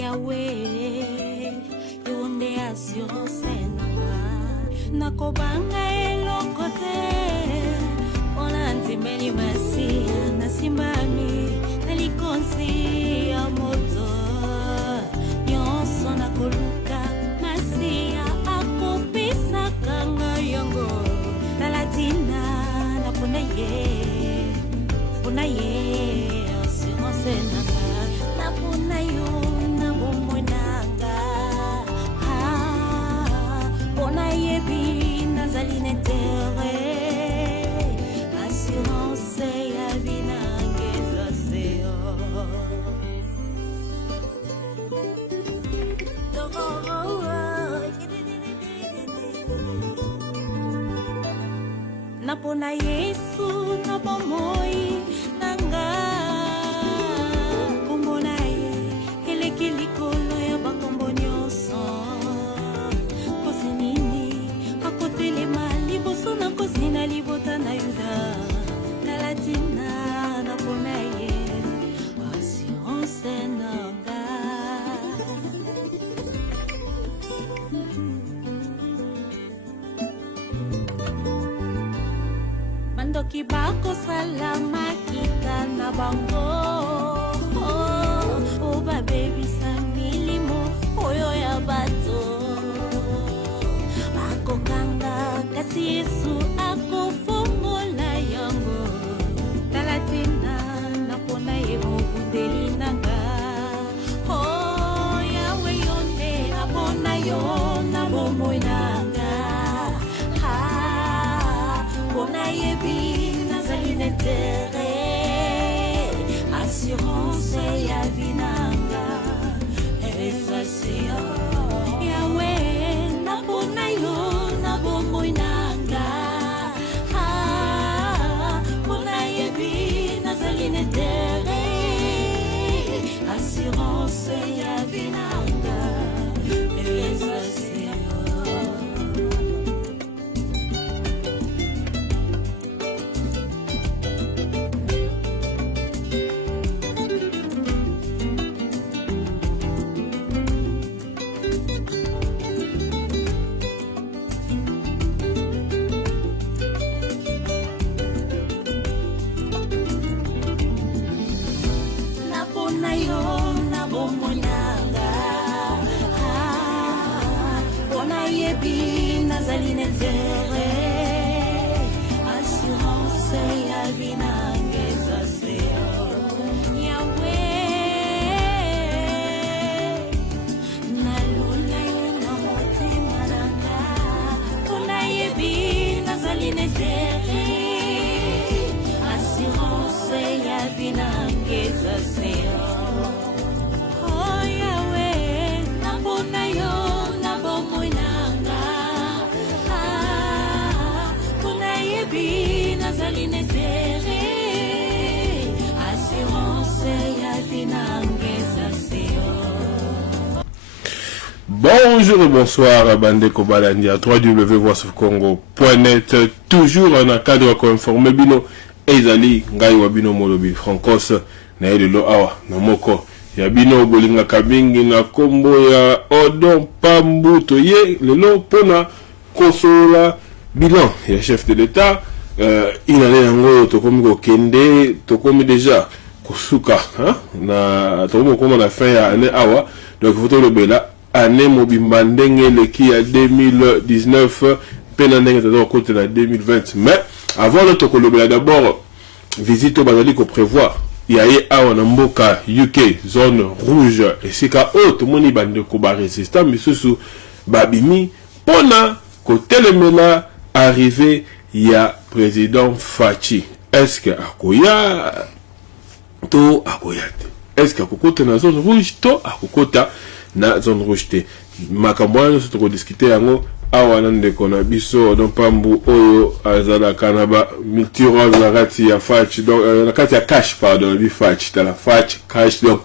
Yahweh, yonde assurance nakobanga elokote ona ntimeli masia nasimbami nalikonsi ya moto nyonso nakoluka masia akopisa kanga yango talatina napona ye assurance napona yo napona Yesu napomoi nanga kumbona ye elekilikolo ya bakombo nyonso kosinini akotelema liboso na kosina libota na yuda talatina napona ye assurance nanga Mandoki bako salama kita na bango oh ba baby samilimo oyo ya bato ako kanga kasi Yesu ako fongola yango talatina napona ye mobudeli nanga oh Yahweh yonde napona yo na bomoi nanga assurance ya vinanga esasio Yahweh napona yo na bomoi nanga pona yebi nazali netere assurance ya vinanga esasio Bonjour et bonsoir, Bandeko Balandia, www.voixofcongo.net, toujours en cadre conforme bino, ezali, ngai wabino molobi, francos, na elelo awa, na moko, ya bino bolinga kabingi na kombo ya Odon Pambuto, ye, lelo pona, konsola, bilan, ya chef de l'État, inane yango, tokomi ko kende, tokomi déjà, kosuka, na, tokomi koma na fin ya ane awa, donc faut le bela, année mobimba ndenge leki ya 2019 pena ndenge tata côté na 2020 mais avant le tokolobela d'abord visite au bazali ko prévoir ya ye awa na mboka UK zone rouge et sika haute moni bande ko ba résistant misusu babimi pona ko telemela arrivé ya président Fachi est-ce que akoya to akoyate est-ce que akokota na zone rouge to akokota na zone rouge te makambo wana soto ko discuter yango awa nande kona biso don pambu oyo azala kanaba mitiro na kati ya Fatch donc na kati ya cash pardon bi Fatch ta la Fatch cash donc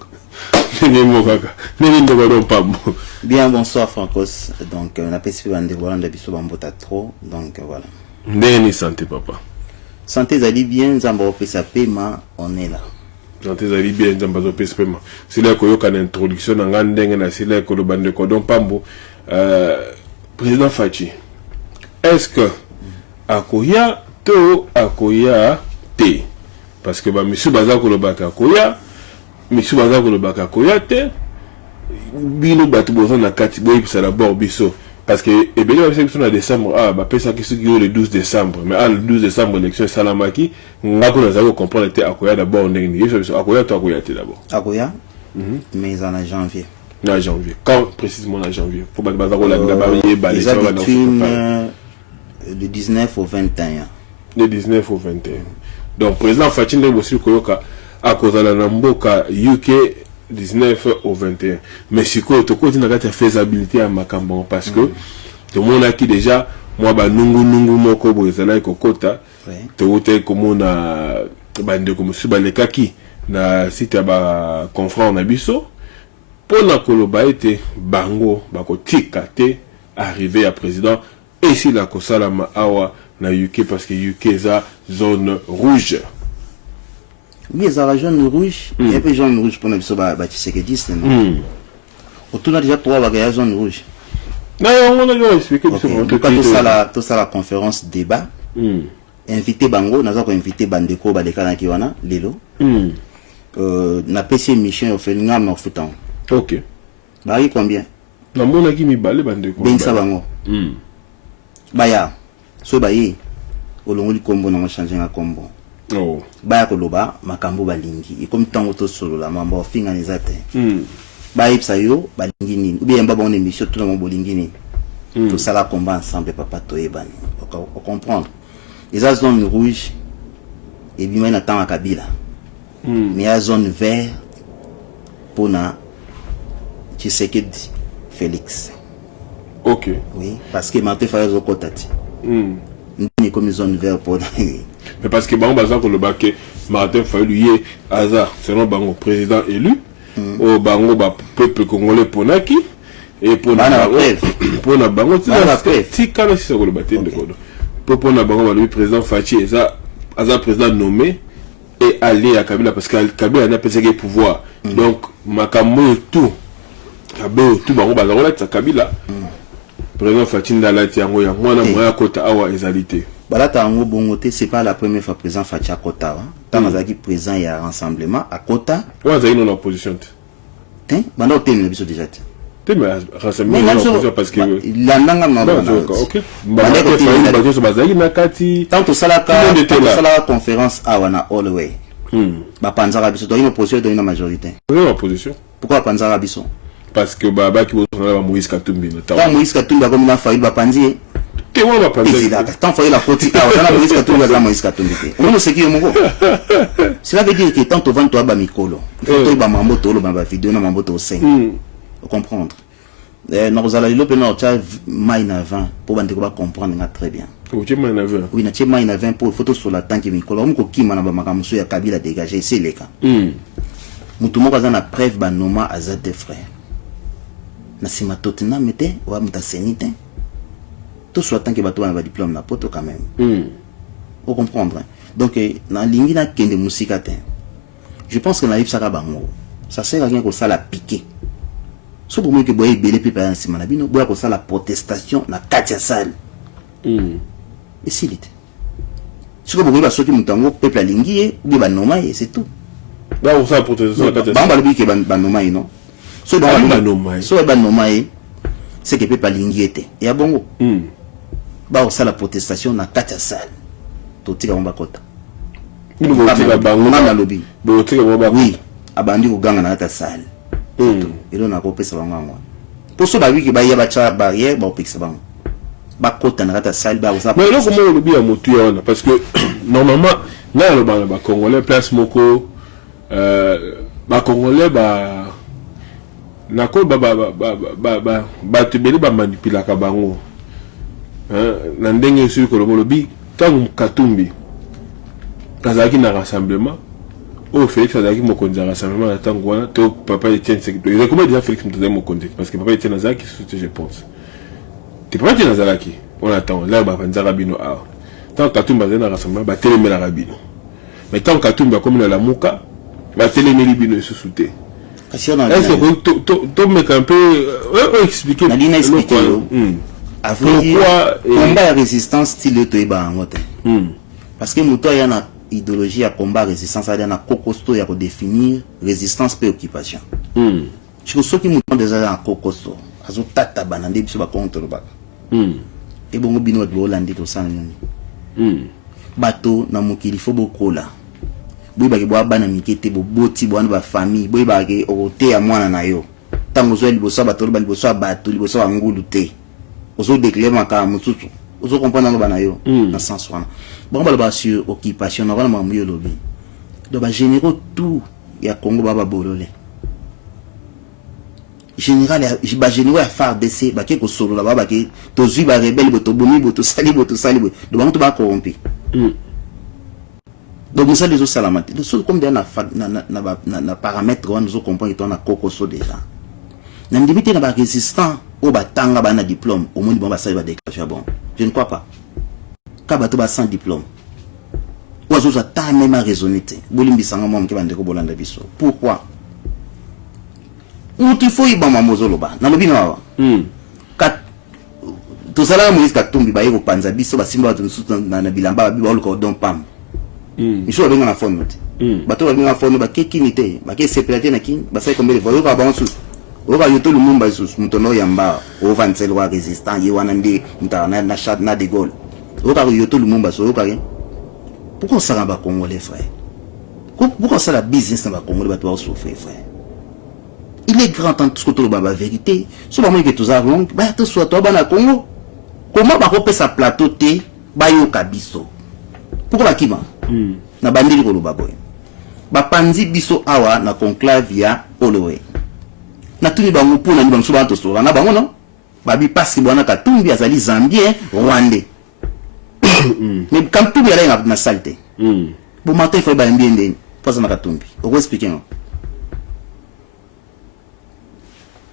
nini mokaka nini ndo don pambu. Bien bonsoir Francos, donc on a passé un dévoilement de biso bambota trop donc voilà. Ndeni santé papa. Santé zali bien, Zambo pesa pema, on est là. dans tes avis bien dans bazo pespema c'est là que yo kan introduction na ngandenge na c'est là que le bande cordon pambo président Fachi est-ce que akoya to akoya te parce que ba monsieur baza ko le baka akoya monsieur baza ko le baka akoya te bino batu bozo na kati boy ça d'abord biso parce que et bien on a décembre bah pesa qui le 12 décembre mais le 12 décembre élection salamaki ngako na zako comprendre était akoya d'abord ndenge akoya to akoya te d'abord akoya mais en janvier quand précisément en janvier faut pas bazako la barrière ba les le 19 au 21 le 19 au 21 donc président Fachi ndenge aussi koyoka akozala na mboka UK 19 au 21 mais si quoi tu continues à faisabilité à Makambo parce que tout le monde a qui déjà moi ba nungu moko bozala kokota to te comme on a bande comme subaleka ki na site ba confrère na biso pona koloba ete bango bakotika te arrivé à président et si la kosala ma awa na UK parce que UK za zone rouge. Oui, ça va jaune rouge. Il y a peu jaune rouge pour nous, tu sais que 10. Autour déjà trois bagages jaune rouge. Non, on a déjà expliqué. Tout ça la conférence débat. Invité Bango, nous avons invité Bandeko, Badekana Kiwana, Lilo. Na PC mission au fait ngam au foutan. Ok. Bari combien? Na mona ki mi balé Bandeko. Ben ça Bango. Baya. So bayi. Olongoli kombo na changer na kombo. Oh. Baya koloba makambo balingi et comme tango to solo la mambo finga nizate ba ipsa yo balingi nini ou bien ba bon émission tout le monde bolingi ni tout ça la combat ensemble papa to ebani on comprendre les zones rouges et bien na temps Kabila mais la zone vert pour na Tshisekedi Félix. OK. Oui, parce que Martin Fayez au kotati ni comme zone vert pour mais parce que bango baza ko le baké Martin Fayulu yé hasard selon bango président élu au bango ba peuple congolais ponaki et pour na bango ti kana si ko le baté de kodo pour na bango le président Fachi eza président nommé et allié à Kabila parce que Kabila n'a pas ce pouvoir donc makambo tout bango baza ko la Kabila président Fachi ndala ti yango ya mwana moya kota awa ezalité. Balata Ango Bongote, c'est pas la première fois président Fachi à Kota. Tant que présent il y a un rassemblement à Kota. Ouais, ça y est dans l'opposition. Tiens, maintenant on est déjà. Tiens, mais rassemblement dans l'opposition parce que la nanga m'a ok. Balata Fachi bazo bazayi na kati. Tant que ça la conférence à wana all the way. Ba panzara biso to une opposition to une majorité. Une opposition. Pourquoi panzara biso? Parce que baba qui bozo Moïse Katumbi notamment. Tant Moïse Katumbi comme na failli ba panzi. Tant qu'il la côte, cela veut dire que tant au vent, toi, Bamikolo, il faut que tu mambo tolo, ma vidéo, na mambo to 5. Vous comprendre? Nous allons le pénal, tu as main à 20 pour comprendre très bien. Oui, na tu main à 20 pour photo sur la tank Mikolo. On ko kima na ba makamuso ya Kabila dégager, c'est les cas. Mutumo kaza na preuve ba noma azate frère. Na sima totina mete wa mutasenite. Tout soit tant que bateau a un diplôme na poto quand même. Vous comprendre? Donc dans l'ingina kende musikate. Je pense que na yip saka bango. Ça sert à rien que ça la piquer. So pour moi que boye belé pe pa nsima na bino boya ko ça la protestation na katia salle. Et s'il était. Ce que vous voyez soki mutango peuple lingi ou ba noma et c'est tout. Ba on ça protestation na katia. Ba bi ke ba noma non. So ba noma. So ba noma c'est que peuple lingi était. Et à bongo. Ba osala protestation na kati ya salle totika mba kota ni botika bango na lobby botika mba oui abandi kuganga na kati ya salle elo na kopesa bango ngwa poso ba wiki ba ya ba cha barrière ba opekisa bango ba kota na kati ya salle ba osala mais loko mo lobby ya motu ya wana parce que normalement na lo ba congolais place moko ba congolais ba nako ba tebeli ba manipulaka bango. Na ndenge sur ko lobi tangu Katumbi kazaki na rassemblement au Félix azaki mokonzi rassemblement na tangu wana to papa Etienne Sekito il recommande déjà Félix mutazaki mokonzi parce que papa Etienne azaki je pense te papa Etienne azaki on attend là ba panzara bino a tant Katumbi azaki na rassemblement ba telemela rabino mais tant Katumbi comme na la muka ba télémeli bino sous-souté. Kasi on a Est-ce que tu me un peu expliquer Nadine expliquer pourquoi combat résistance style to eba ngote. Parce que muto ya na idéologie ya combat résistance a na kokosto ya ko définir résistance pe occupation. Je pense que muto déjà na kokosto azo tata banande biso ba contre le baka. Et bongo bino de Hollande to sana nini. Bato na mokili fo bokola. Boy ba ke bo bana mikete bo boti bo ba famille boy ba ke ote ya mwana na yo. Tango zo liboso bato ba liboso bato liboso ngulu te. Ozo déclarer maka mututu. Ozo comprendre no bana yo na sens wana. Bon ba sur occupation na bana mamuyo lobi. Do ba généraux tout ya Congo baba bolole. Général ba généraux ya FARDC ba ke ko solo la baba ke to zui ba rebelle boto bomi boto sali do ba to ba corrompi. Donc nous allons salamati. Nous sommes comme na paramètre on nous comprend que on a kokoso déjà. Na ndimité na ba résistant au batanga ba na diplôme au moins bon ba ça va déclarer bon. Je ne crois pas. Ka bato ba sans diplôme. Ozo za ta même raisonner. Bolimbi sanga mom ke bande ko bolanda biso. Pourquoi? Mutu fo iba mamozolo ba. Na lobi na wa. Kat to sala mo iska tumbi ba yego panza biso ba simba to na bilamba ba biba ko don pam. Miso ba benga na phone note. Bato ba benga na phone ba kekinité, ba ke sepelate na kin, ba sai combien de fois ba ba sus. Oka yoto lumumba sus mutono yamba o vansel wa résistant ye wana ndi mutana na chat na de Gaulle. Oka yoto lumumba so oka ke. Pourquoi ça ba congolais frère? Pourquoi ça la business na ba congolais ba to souffrir frère? Il est grand temps tout le baba vérité. So ba mo ke tous avons ba to so to ba na Congo. Comment ba ko pesa plateau te ba yo kabiso? Pourquoi la kima? Na bandeli ko loba boy. Ba panzi biso awa na conclave ya Olowe. Na tuni bango pona ni banso ba to so na bango non? Ba bi passe bwana katumbi azali Zambien Rwandais. Mais quand tout bien na salte. Bon matin faut ba mbien ndeni. Pose na katumbi. On va expliquer non.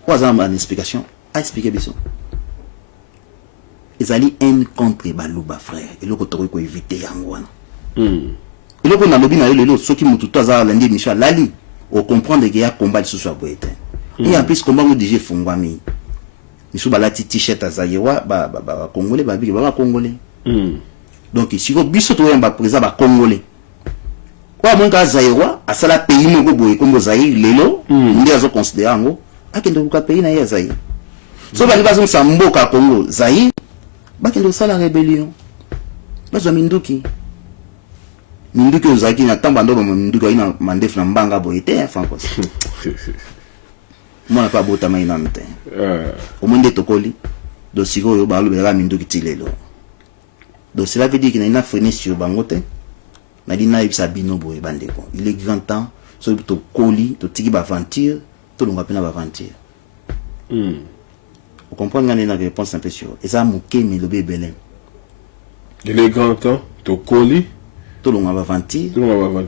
Quoi ça une explication? A expliquer biso. Ezali un contre baluba frère. Et le ko to ko éviter yango wana. Et là, on a lobby dans le ceux qui m'ont tout à l'heure lundi, Michel Lali, au comprendre qu'il y a combat sur soi boîte. Et en plus, combat où déjà fongwami. Michel Balati t-shirt à Zayewa, Congolais, Congolais. Donc, ici, au biso to yamba présent Congolais. Quoi, mon gars Zayewa, à ça la pays mon go comme Zaïre, lelo, on dit à ce considérer en haut, à quel pays n'a Zaïre. So, bah, les ça mboka Congo, Zaïre, bah, quel ça la rébellion. Bah, Zaminduki. Minduki ozaki na tamba ndo minduki ina mandef na mbanga boyete franco. Moi pas bota mai na mte. Au monde tokoli do siko yo ba lobela minduki tilelo. Donc cela veut dire qu'il na frené sur bangote. Na dina ibisa bino boye bandeko. Il est grand temps so to koli to tiki ba aventure to longa pena ba aventure. Vous comprenez ngane na réponse un peu sur. Et ça muke mi lobe belem. Il est grand temps to koli tout le monde va aventure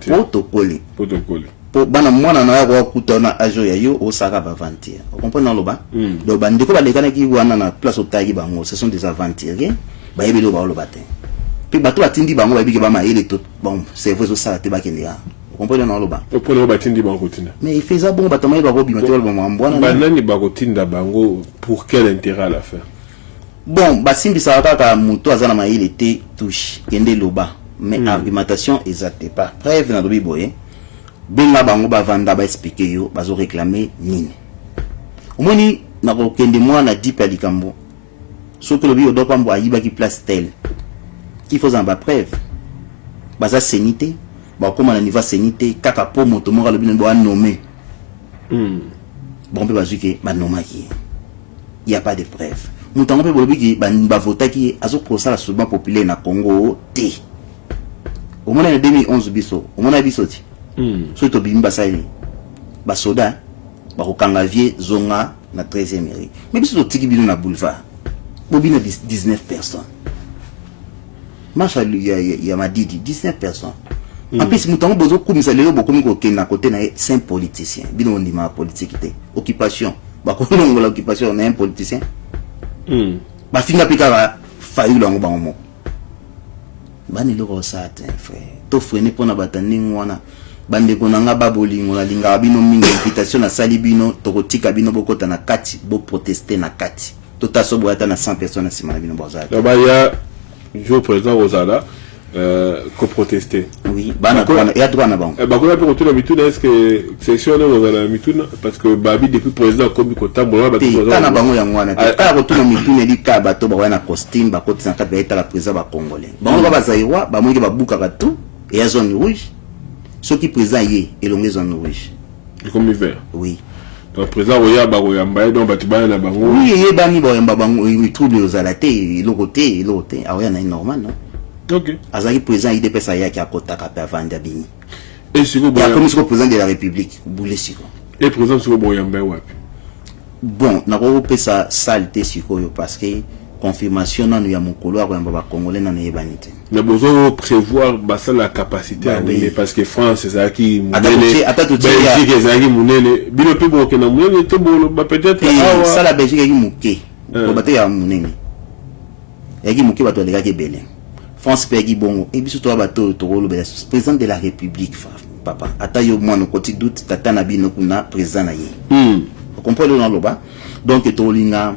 protocole pour bana mwana na ya kuta na ajo ya yo osaka ba aventure vous comprenez dans le bas donc bandeko ba lekana ki wana na place otagi bango ce sont des aventuriers ba yebelo ba lo batin puis bato batindi bango ba biki ba maele tout bon c'est vrai ça te ba kendia vous comprenez dans le bas au point ba tindi bango tina mais il faisait bon bato mai ba ko bi matériel ba mbwana ba nani ba ko tinda bango pour quel intérêt à la faire bon ba simbi sa kaka muto azana maele te touche kende loba mais argumentation exacte pas preuve na lobi boye benga bango ba vanda ba expliquer yo bazo réclamer nini omoni na ko kende mwana dipa likambo so que lobi odo pambo ayiba ki place tel il faut en ba preuve baza sénité ba koma na niveau sénité kaka po moto mo lobi no ba nommer bon pe bazuke ba nomaki il y a pas de preuve mutango pe lobi ki ba votaki azo prosala souvent populaire na Congo te. Au moins en 2011 biso, au moins biso ti. So to bimba saili. Ba soda, ba kokangavie zonga na 13e mairie. Mais biso to tiki bino na boulevard. Bobina 19 personnes. Marcha ya madidi 19 personnes. En plus mutango bozo kumisa lelo bokomi ko kena côté na 5 politiciens. Bino ndima politique te. Occupation. Ba ko longola occupation na un politicien. Ba finga pika fayu lango bango. Bani loko sate frère to freiner pour na batanding wana bande konanga babolingo na linga bino mingi invitation na sali bino tokotika bino bokota na kati bo protester na kati tota so boata na 100 personnes sima na bino bozala là bas il y a jour président Rosala ko protester oui bana il y a droit na bango ba ko pe retourner mituna est-ce que section na Rosala mituna parce que babi depuis président comme ko tambola ba ko na bango ya ngwana ta retourner mituna lika bato ba na costume ba koti na kati ba eta la président ba congolais bango ba zairwa ba moki ba buka ka tout et ya zone rouge ceux qui présent y et longue zone rouge comme hiver oui donc président oya ba ko yamba donc batibana na bango oui et bani ba yamba bango il trouble aux alaté le côté ah ouais na normal non ok azali président il dépêche ya ki akota ka pa vanda bini et siko boya comme ce président de la république boule siko et président siko boyamba wapi bon na ko pesa saleté siko yo parce que confirmation non ya mokolo ya ba congolais na yebanité mais besoin prévoir basa la capacité à mener parce que France c'est ça qui Belgique c'est ça qui munene bino pe boke na munene te bolo ba peut-être ça la Belgique qui muke ko baté ya munene ya ki muke bato lega ke belé France pe ki bongo et biso to bato to rolo bela président de la république papa ata yo mwana ko ti doute tata na bino kuna président na ye vous comprenez dans loba donc to linga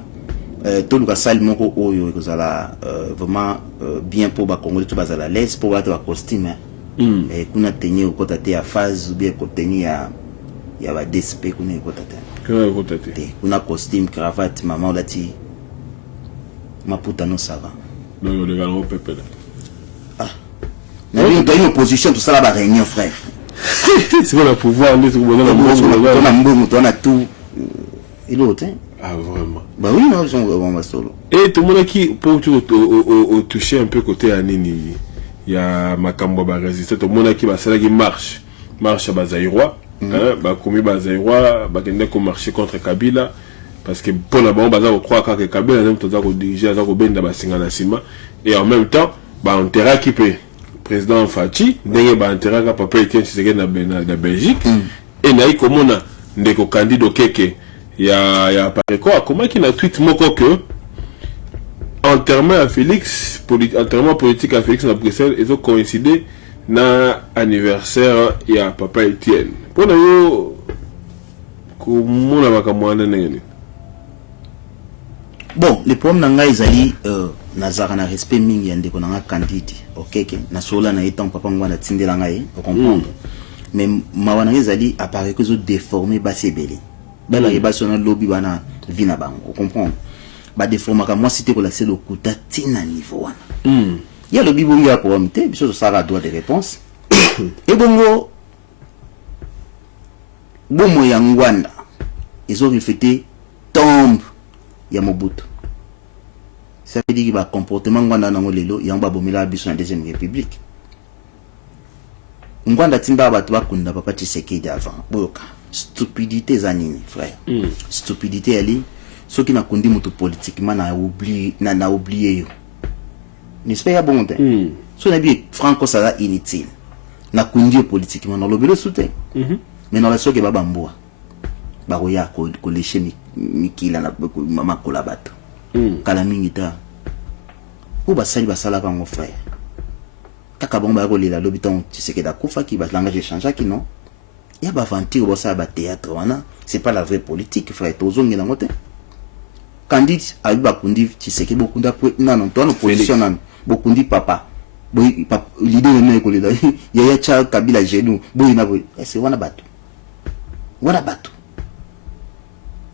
tout le salle moko oyo kozala vraiment bien pour ba congolais tout bazala l'aise pour ba costume et kuna tenir au côté ya phase ou bien côté ya ba DSP kuna côté kuna costume cravate maman lati maputa no ça va non le gars au peuple ah dans une opposition tout ça là ba réunion frère c'est quoi le pouvoir on est sur on a tout et l'autre ah vraiment bah oui non ils sont vraiment solo et tout le monde qui pour toucher un peu côté anini il y a makambo ba résister tout le monde qui va ça qui marche à Bazaïrois ba komi Bazaïrois ba kende ko marcher contre Kabila parce que pour la bon baza croire que Kabila même tout ça ko diriger ça ko benda ba singa na sima et en même temps ba on terra qui peut président Fachi ndenge ba intérêt ka papa Etienne Tshisekedi na Belgique et naï komona ndeko candidat keke ya pareko comment qu'il a tweet moko que enterrement à Félix enterrement politique à Félix na Bruxelles ils ont coïncidé na anniversaire ya papa Etienne pour yo komona bakamwana nene bon le problème nanga ezali nazara na respect mingi ya ndeko nanga candide okeke na sola na etant papa ngwana tindela ngai o comprendre mais mawana ezali apparaît que zo déformer basebele bala yeba sona lobby bana vina bango comprendre ba déformer ka moi cité ko la c'est le kuta tina niveau wana ya lobby bongo ya pour mité biso ça ra droit de réponse et bongo bomo ya ngwanda ils ont reflété tombe ya Mobutu ça veut dire que ba comportement ngwanda nango lelo yamba bomila biso na deuxième république ngwanda timba bato bakunda papa Tshisekedi avant boyoka stupidité zanini frère stupidité ali ce qui n'a conduit mutu politiquement na oublié yo n'est-ce pas ya bon temps so na bi franco ça inutile na conduit politiquement na lobelo soutien mais dans la soke baba mboa ba roya ko lécher mikila na mama kola bato kala mingi ta ou ba sala ka mon frère kaka bon ba ko lela lobiton Tshisekedi akufa ki ba langage changer ki non il y a pas aventure ça ba théâtre wana c'est pas la vraie politique frère tozongi na ngote Candide a eu bakundi Tshisekedi bokunda non toi no position nan bokundi papa boy l'idée ne ko lela ya cha Kabila genou boy na boy c'est wana bato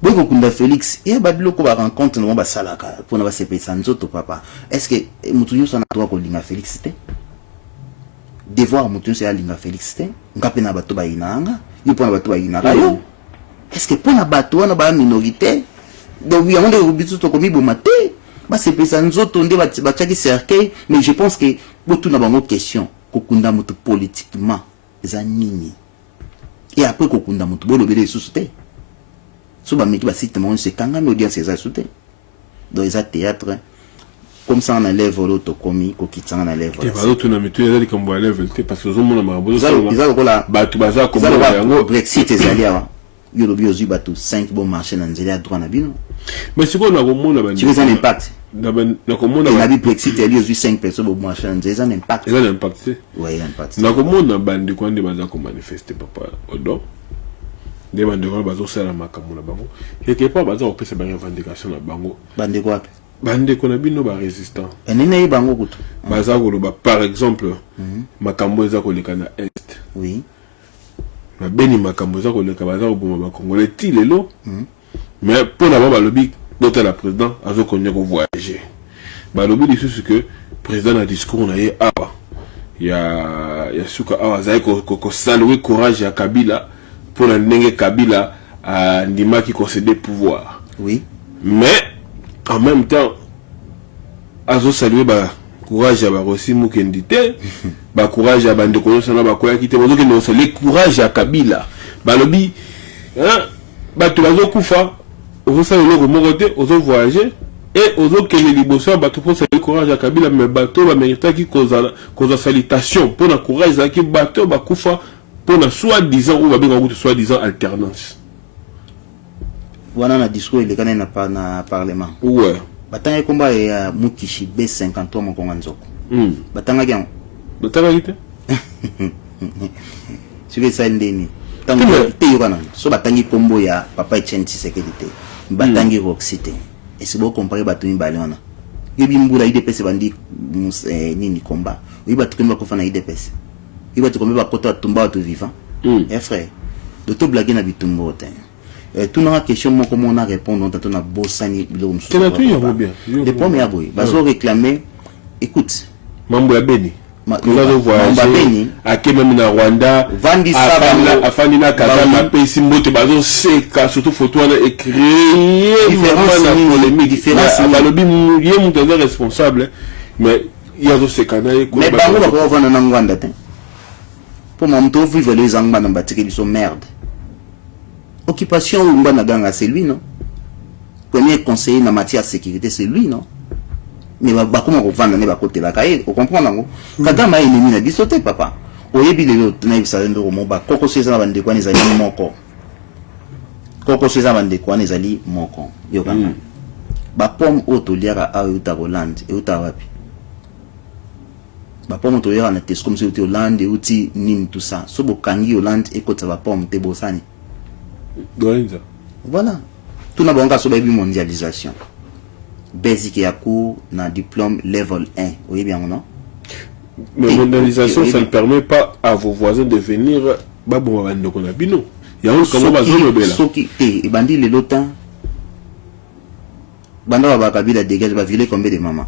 boy kokunda Félix et ba biloko ba rencontre no ba salaka pour na ba sepesa nzoto papa est-ce que mutu nyoso na droit ko linga Félix te devoir mutu c'est linga Félix te ngape na bato ba inanga yo pona bato ba inanga yo est-ce que pona bato wana ba minorité donc il y a des bitu to komi bomate ba sepesa nzoto nde ba tchaki cercueil mais je pense que botu na bango question kokunda mutu politiquement za nini et après kokunda mutu bo lobele sous te so ba meki ba site mon se kanga mais audience za sous te donc ça théâtre comme ça on enlève l'autre komi ko kitanga na lèvre et ba l'autre na mitu ezali comme lèvre parce que zo mona marabozo ça la batu baza comme yango Brexit ezali awa yo lobi ozu batu 5 bon marché na nzela droit na bino mais c'est quoi na komona ba tu veux un impact nakomona na bi Brexit ali aux 5 personnes au machin ça impact ça impact ouais impact nakomona bandi kwandi baza ko manifester papa odo de bandi ko bazo sala makambo na bango quelque part baza ko pesa ba revendication na bango bandi ko bandi ko na bino ba résistant enene bango kutu baza ko ba par exemple makambo eza ko leka na est oui na beni makambo eza ko leka baza ko boma ba congolais ti lelo mais pour la ba lobby d'autres la président a connu qu'on voyager bah le but c'est que président a discours na ye awa ya suka awa zai ko saluer courage à Kabila pour la ndenge Kabila a ndima qui concédait pouvoir oui mais en même temps azo saluer ba courage à ba Rossi Mukendite ba courage à bande ko sana ba ko yakite bozo ke no saluer courage à Kabila bah le but hein ba tu bazo kufa aux salons mogoté aux voyager et aux autres que les libosseurs bateau pour le courage à Kabila mais bateau va mériter qui cause salutation pour le courage à qui bateau va koufa pour la soi-disant ou va bien en soi-disant alternance voilà un discours il est quand même pas na parlement ouais batanga combat ya Mukishi B53 mon konganzoko batanga gyan gite tu veux ça ndeni tango te yokana so batangi kombo ya papa Etienne Tshisekedi batangi roxité et c'est beau comparer bato mibale wana yebi mbula IDPS bandi nini combat oui bato komba ko fana IDPS oui bato komba ba kota tumba to vivant et frère de tout blaguer na bitumbo te tout na question moko mona répondre tant na bosani bilo mso les premiers boy bazo réclamer écoute mambo ya beni Nous voyagé à même na Rwanda afani na Kagame pesi mbote bazo seka surtout photo na écrit différence balobi yé muto responsable mais il y a aussi canal mais bango ba ko vana na Rwanda te pour mon to vivre les angba na batiki biso merde occupation ngana ganga c'est lui non premier conseiller na matière sécurité c'est lui non mais ba comment revendre ne ba côté la caille on comprend nango Kagame ennemi na biso te papa oyebi lelo na bisa ndo mo ba koko seza bande kwa nezali moko koko seza bande kwa nezali moko yo kama ba pomme otoliara a uta Hollande e uta wapi ba pomme otoliara na Tesco comme c'est Hollande et uti nim tout ça so bo kangi Hollande e kota ba pomme te bosani voilà tout na bonga so ba bi mondialisation basic ya cours na diplôme level 1 oui bien non mais mondialisation ça ne permet pas à vos voisins de venir babou bando ko na bino ya on comment bazo lobela soki te bandi le lotin banda ba Kabila dégage ba viler combien de maman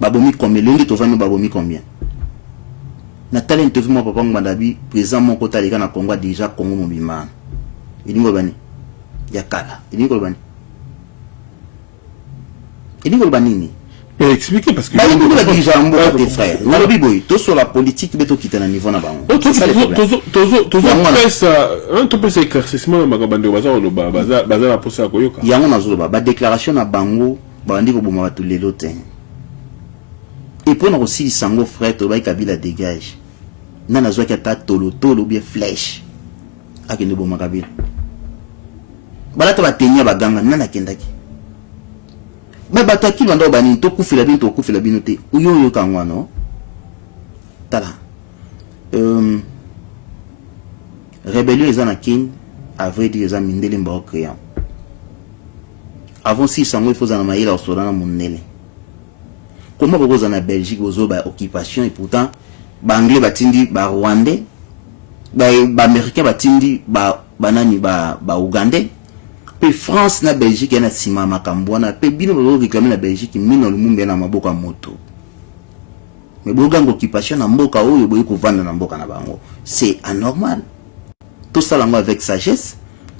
babomi combien lundi to vano babomi combien na talent to vimo papa ngbandabi président mon kota leka na Congo déjà Congo mobima ilingo bani ya kala ilingo bani il dit que mais expliquez parce que il a déjà un tes frères na lobi boy to sur la politique beto quitter na niveau na bango to pesa éclaircissement na bando baza la posa ya koyoka yango na zoloba ba déclaration na bango bandi ko boma bato lelo te et pour na aussi sango frère to ba Kabila dégage na na zwaki ata tolo bien flèche akende boma Kabila balata batenya baganga na kendaki mais bataki bando bani to kufila bino te uyo kangwa no tala rébellion ezana kin à vrai dire ezana mindele mba créant avant 600 il faut zana maïla au solana monele comment vous en Belgique vous ba occupation et pourtant ba anglais batindi ba rwandais ba américain batindi ba banani ba ougandais pe France na Belgique na sima makambo na pe bino bo réclamer na Belgique mino lumumbe na maboka moto mais bogango occupation na mboka oyo boyi ko vanda na mboka na bango c'est anormal tout ça langue avec sagesse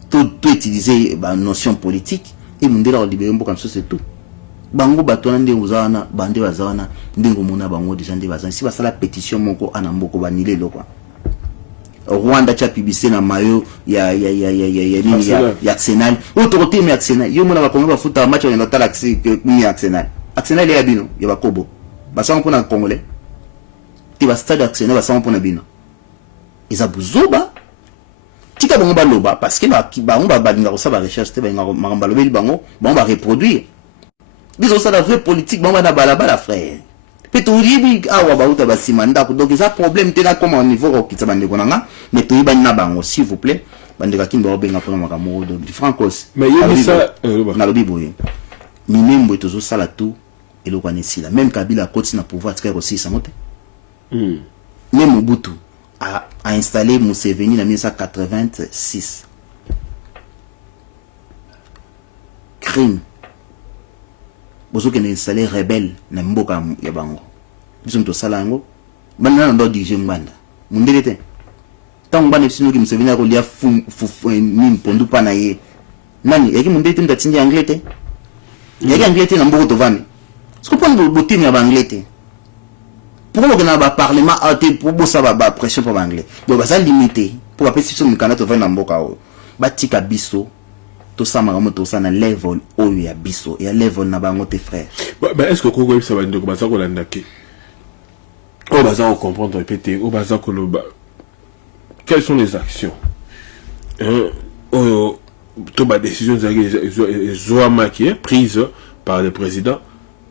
tout utiliser ba notion politique et mundela libérer mboka so c'est tout bango batona nde uzana bande bazana ndengo mona bango déjà nde bazana si basala pétition moko ana mboko banile lokwa Rwanda cha publicité na mayo ya Arsenal autre côté mais Arsenal yo mona ba kongo ba futa match na talaxi ni Arsenal ya bino ya bakobo basanga pona congolais ti ba stade Arsenal basanga pona bino iza buzoba tika bango ba loba parce que ba balinga ko sa ba recherche te ba ngamba lobeli bango ba reproduire biso ça la vraie politique bango na balabala frère pe to ribi awa bauta basimanda donc ça problème te na comme au niveau ko kitsa bande konanga mais to yiba na bango s'il vous plaît bande ka kimba obenga pona makamoko de francos mais yemi ça na lobi boye minimbo tozo sala tout et le kwanesila même Kabila koti na pouvoir tika ko sisa mote même Mobutu a installé Museveni en 1986 crime bozo que installé rebelle na mboka ya bango biso to sala ngo bana ndo DJ Mbanda mundele te tant bana sino ki Museveni ko lia fu ni pondu pana ye nani yaki mundele te ndatinja anglais te yaki anglais te na mboka to vani ce qu'on prend botim ya anglais te pourquoi que na ba parlement a te pour bossa ba pression pour anglais donc ça limité pour appeler si son candidat to vani na mboka o batika biso tout ça maramoto tout ça na level o ya biso ya level na bango tes frères bah est-ce que Kongo ça va ndeko baza ko landaki on va comprendre répéter on va ko loba quelles sont les actions to ba décisions zoama qui est prise par le président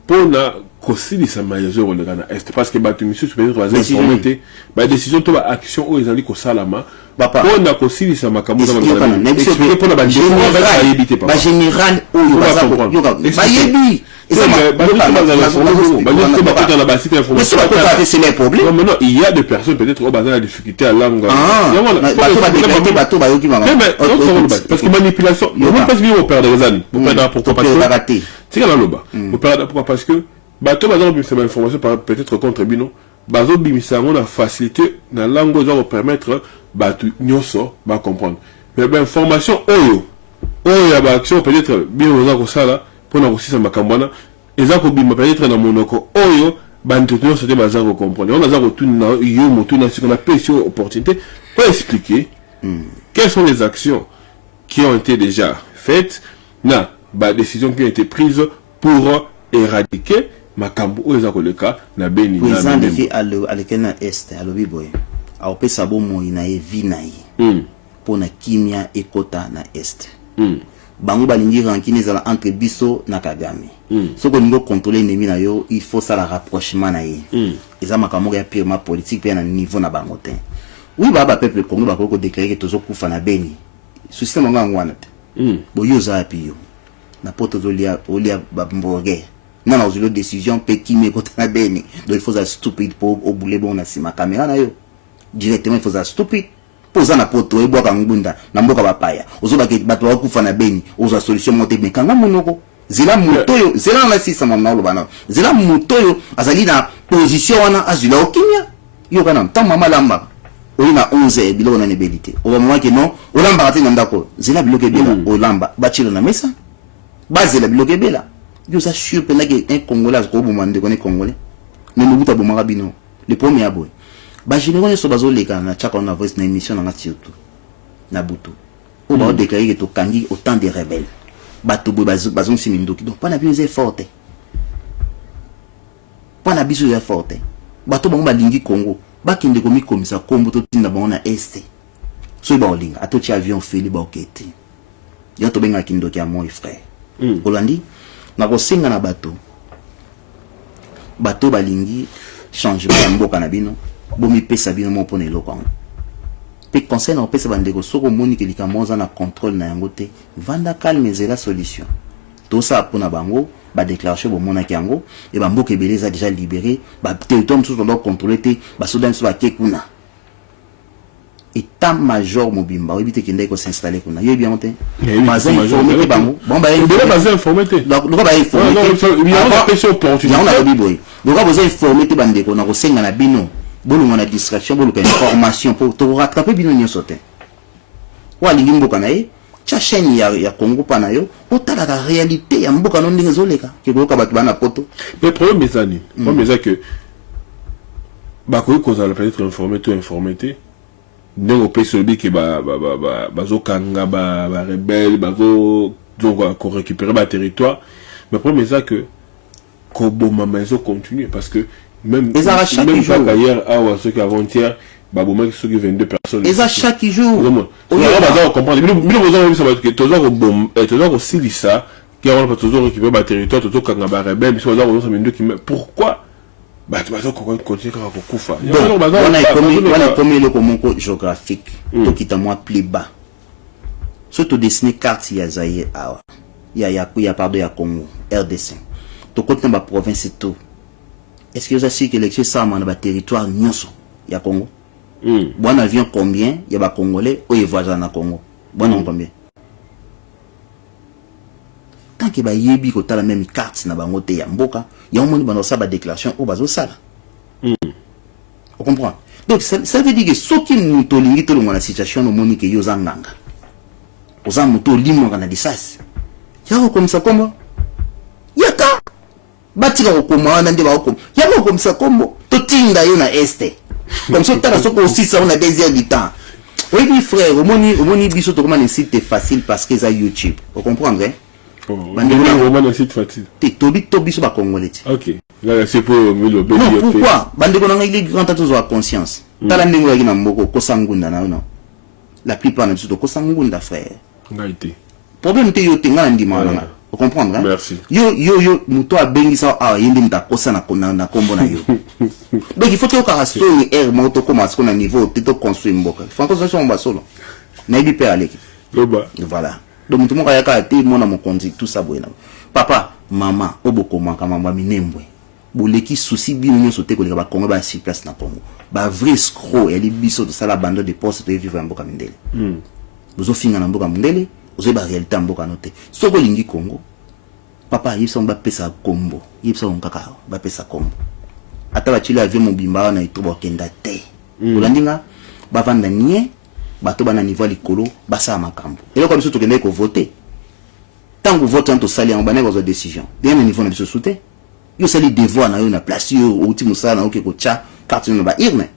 pour na kosili sa mayezo le Ghana est parce que batu monsieur peut-être va informer ba décision to ba action o ezali ko salama papa on a kosili sa makambo za Ghana expliquer pour na ba général ba général o yoka ba yebi c'est les problèmes non il y a des personnes peut-être au bazar la difficulté à langue parce que manipulation on peut pas vivre au père des années pour perdre pourquoi parce que c'est là loba pour perdre pourquoi parce que bateau bazar bimisa information peut-être contre bino bazo bimisa on a facilité na langue za permettre batu nyoso ba comprendre mais ben information oyo ya ba action peut-être bien oza ko sala pour na kosisa makambana eza ko bima peut-être na monoko oyo bantu nyoso te baza ko comprendre on a za ko tuna yo motu na sikona pesi opportunité pour expliquer quelles sont les actions qui ont été déjà faites na ba décision qui a été prise pour éradiquer makambo oyo ko le cas na Beni na président de fi alekena est alobi boy a opesa bo moi na evina yi pour na kimia ekota na est bango balingi rankini zala entre biso na Kagame soko ningo contrôler ennemi na yo il faut ça la rapprochement na ye eza makambo ya purement politique pe na niveau na bango te oui baba peuple Congo ba ko déclarer que tozo kufa na Beni système ngwana te bo yo za pi yo na poto zolia olia bamboge na na zolo décision pe kimi ko na Beni donc il faut ça stupide pour au bouler bon na sima caméra na yo directement il faut ça stupide poza na poto e boka ngunda na mboka bapaya ozoba ke bato bakufa na Beni oza solution mote me kanga monoko zela mutoyo zela na sisa mama lo bana zela mutoyo azali na position wana azula okinya yo kana ntama malamba oyina 11 biloko na nebelité o ba mama ke non olamba ati na ndako zela biloke bela olamba bachilo na mesa bazela biloke bela yo ça sûr pe na ke un congolais ko bomande ko ne congolais ne mubuta bomaka bino le premier aboy ba généraux so bazoleka na chaka na voice na émission na ngatiutu na butu o ba déclarer que to kangi autant de rebelles bato boy bazon simindoki donc pas na bien c'est forte pas na biso ya forte bato bango balingi Congo bakende komi komisa kombo to tinda bango na est so ba olinga atoti avion feli ba okete yo to benga kindoki ya moi frère Olandi na kosenga na bato balingi changement ya mboka na bino bomi pesa bino mo pona eloko pe conseil na pesa bandeko soko moni ke likamoza na contrôle na yango te vanda calme zela solution tout ça pona bango ba déclaration bo mona kiango et ba mboka ebeleza déjà libéré ba territoire tout doit contrôler te ba soudan so ba kekuna état major mobimba oui bité kende ko s'installer kuna yo bien monté bazin informé bango bon ba bazin informé donc ba informé il y a une question opportunité on a biboy donc ba informé te bandeko na ko senga na bino bolu ngana distraction bolu ka information pour te rattraper bino nyonso te wali mboka na ye cha chaîne ya Congo pana yo otala la réalité ya mboka no ndenge zoleka ke ko ka batu bana poto le problème est ani problème est que ba ko za peut-être informé te ndenge pe celui qui bazokanga ba rebelle bazo donc ko récupérer ba territoire mais problème est que ko boma maison continue parce que même pas hier ceux qui avant-hier baboma qui sont 22 personnes et ça chaque jour on va comprendre mais nous besoin ça va que toujours silisa qui a toujours récupéré le territoire, toujours quand on a rebelle, mais si on a pourquoi bah tu vas continuer à kufa. On a comme le comment géographique, to kita moi plus bas. Surtout dessiner carte il y a Zaïre, il y a pardon, il y a Congo, RDC. To côté ma province et tout. Est-ce que vous savez que l'élection ça dans le territoire nyonso il y a Congo? Bon avion combien il y a ba congolais ou ils voisins na Congo. Bon on combien? Tant que ba yebi ko tala même carte na bango te ya mboka, ya omoni bano sa ba déclaration au bazo sala. On comprend? Donc ça veut dire que ce qui nous tolingi tout le monde la situation no moni que yo zanganga. Oza moto limo kana disasi. Ya comme ça comment? Yaka batika kokoma wana nde ba kokoma. Ya comme ça comment? To tinda yo na este. Comme ça tala soko aussi ça on a des heures du temps. Oui frère, au moni biso to comment le site facile parce que ça YouTube. Vous comprenez? Vraiment site facile. To biso ba congolais. OK. Là c'est pour le non, pourquoi? Bande ko na ngi grand tato zo conscience. Tala ndingo yaki na mboko ko sangunda na non. La plupart na biso to ko sangunda frère. Ngaité. Problème te yo te ngana ndima na. Vous comprenez? Hein? Merci. Yo muto abengisa yindi mtakosa na kombo na yo. Donc il faut que rasto air moto commence qu'on a niveau te construire mboka. Franco ça on va solo. Na ibi pe aleki. Loba. Voilà. Donc tout le monde a été mon mon conduit tout ça boyna. Papa, maman, oboko manka mama minembwe. Boleki souci bino sote ko ba Congo ba si place na Congo. Ba vrai escroc et les biso de ça la bande de poste de vivre mboka mindele. Bozo finga na mboka mindele, ozo ba réalité mboka noté. Soko lingi Congo. Papa yibso mba pesa kombo. Yibso nkaka ba pesa kombo. Ata ba chila ave mobimba na itoba kenda te. Olandinga ba vanda nie bato bana niveau likolo basa makambo. Et là comme ça to kende ko voter. Tant que vote en to sali en bana ba décision. Bien au niveau na biso soute. Yo sali devoir na yo na place yo outi musala na okeko cha carte no ba irne.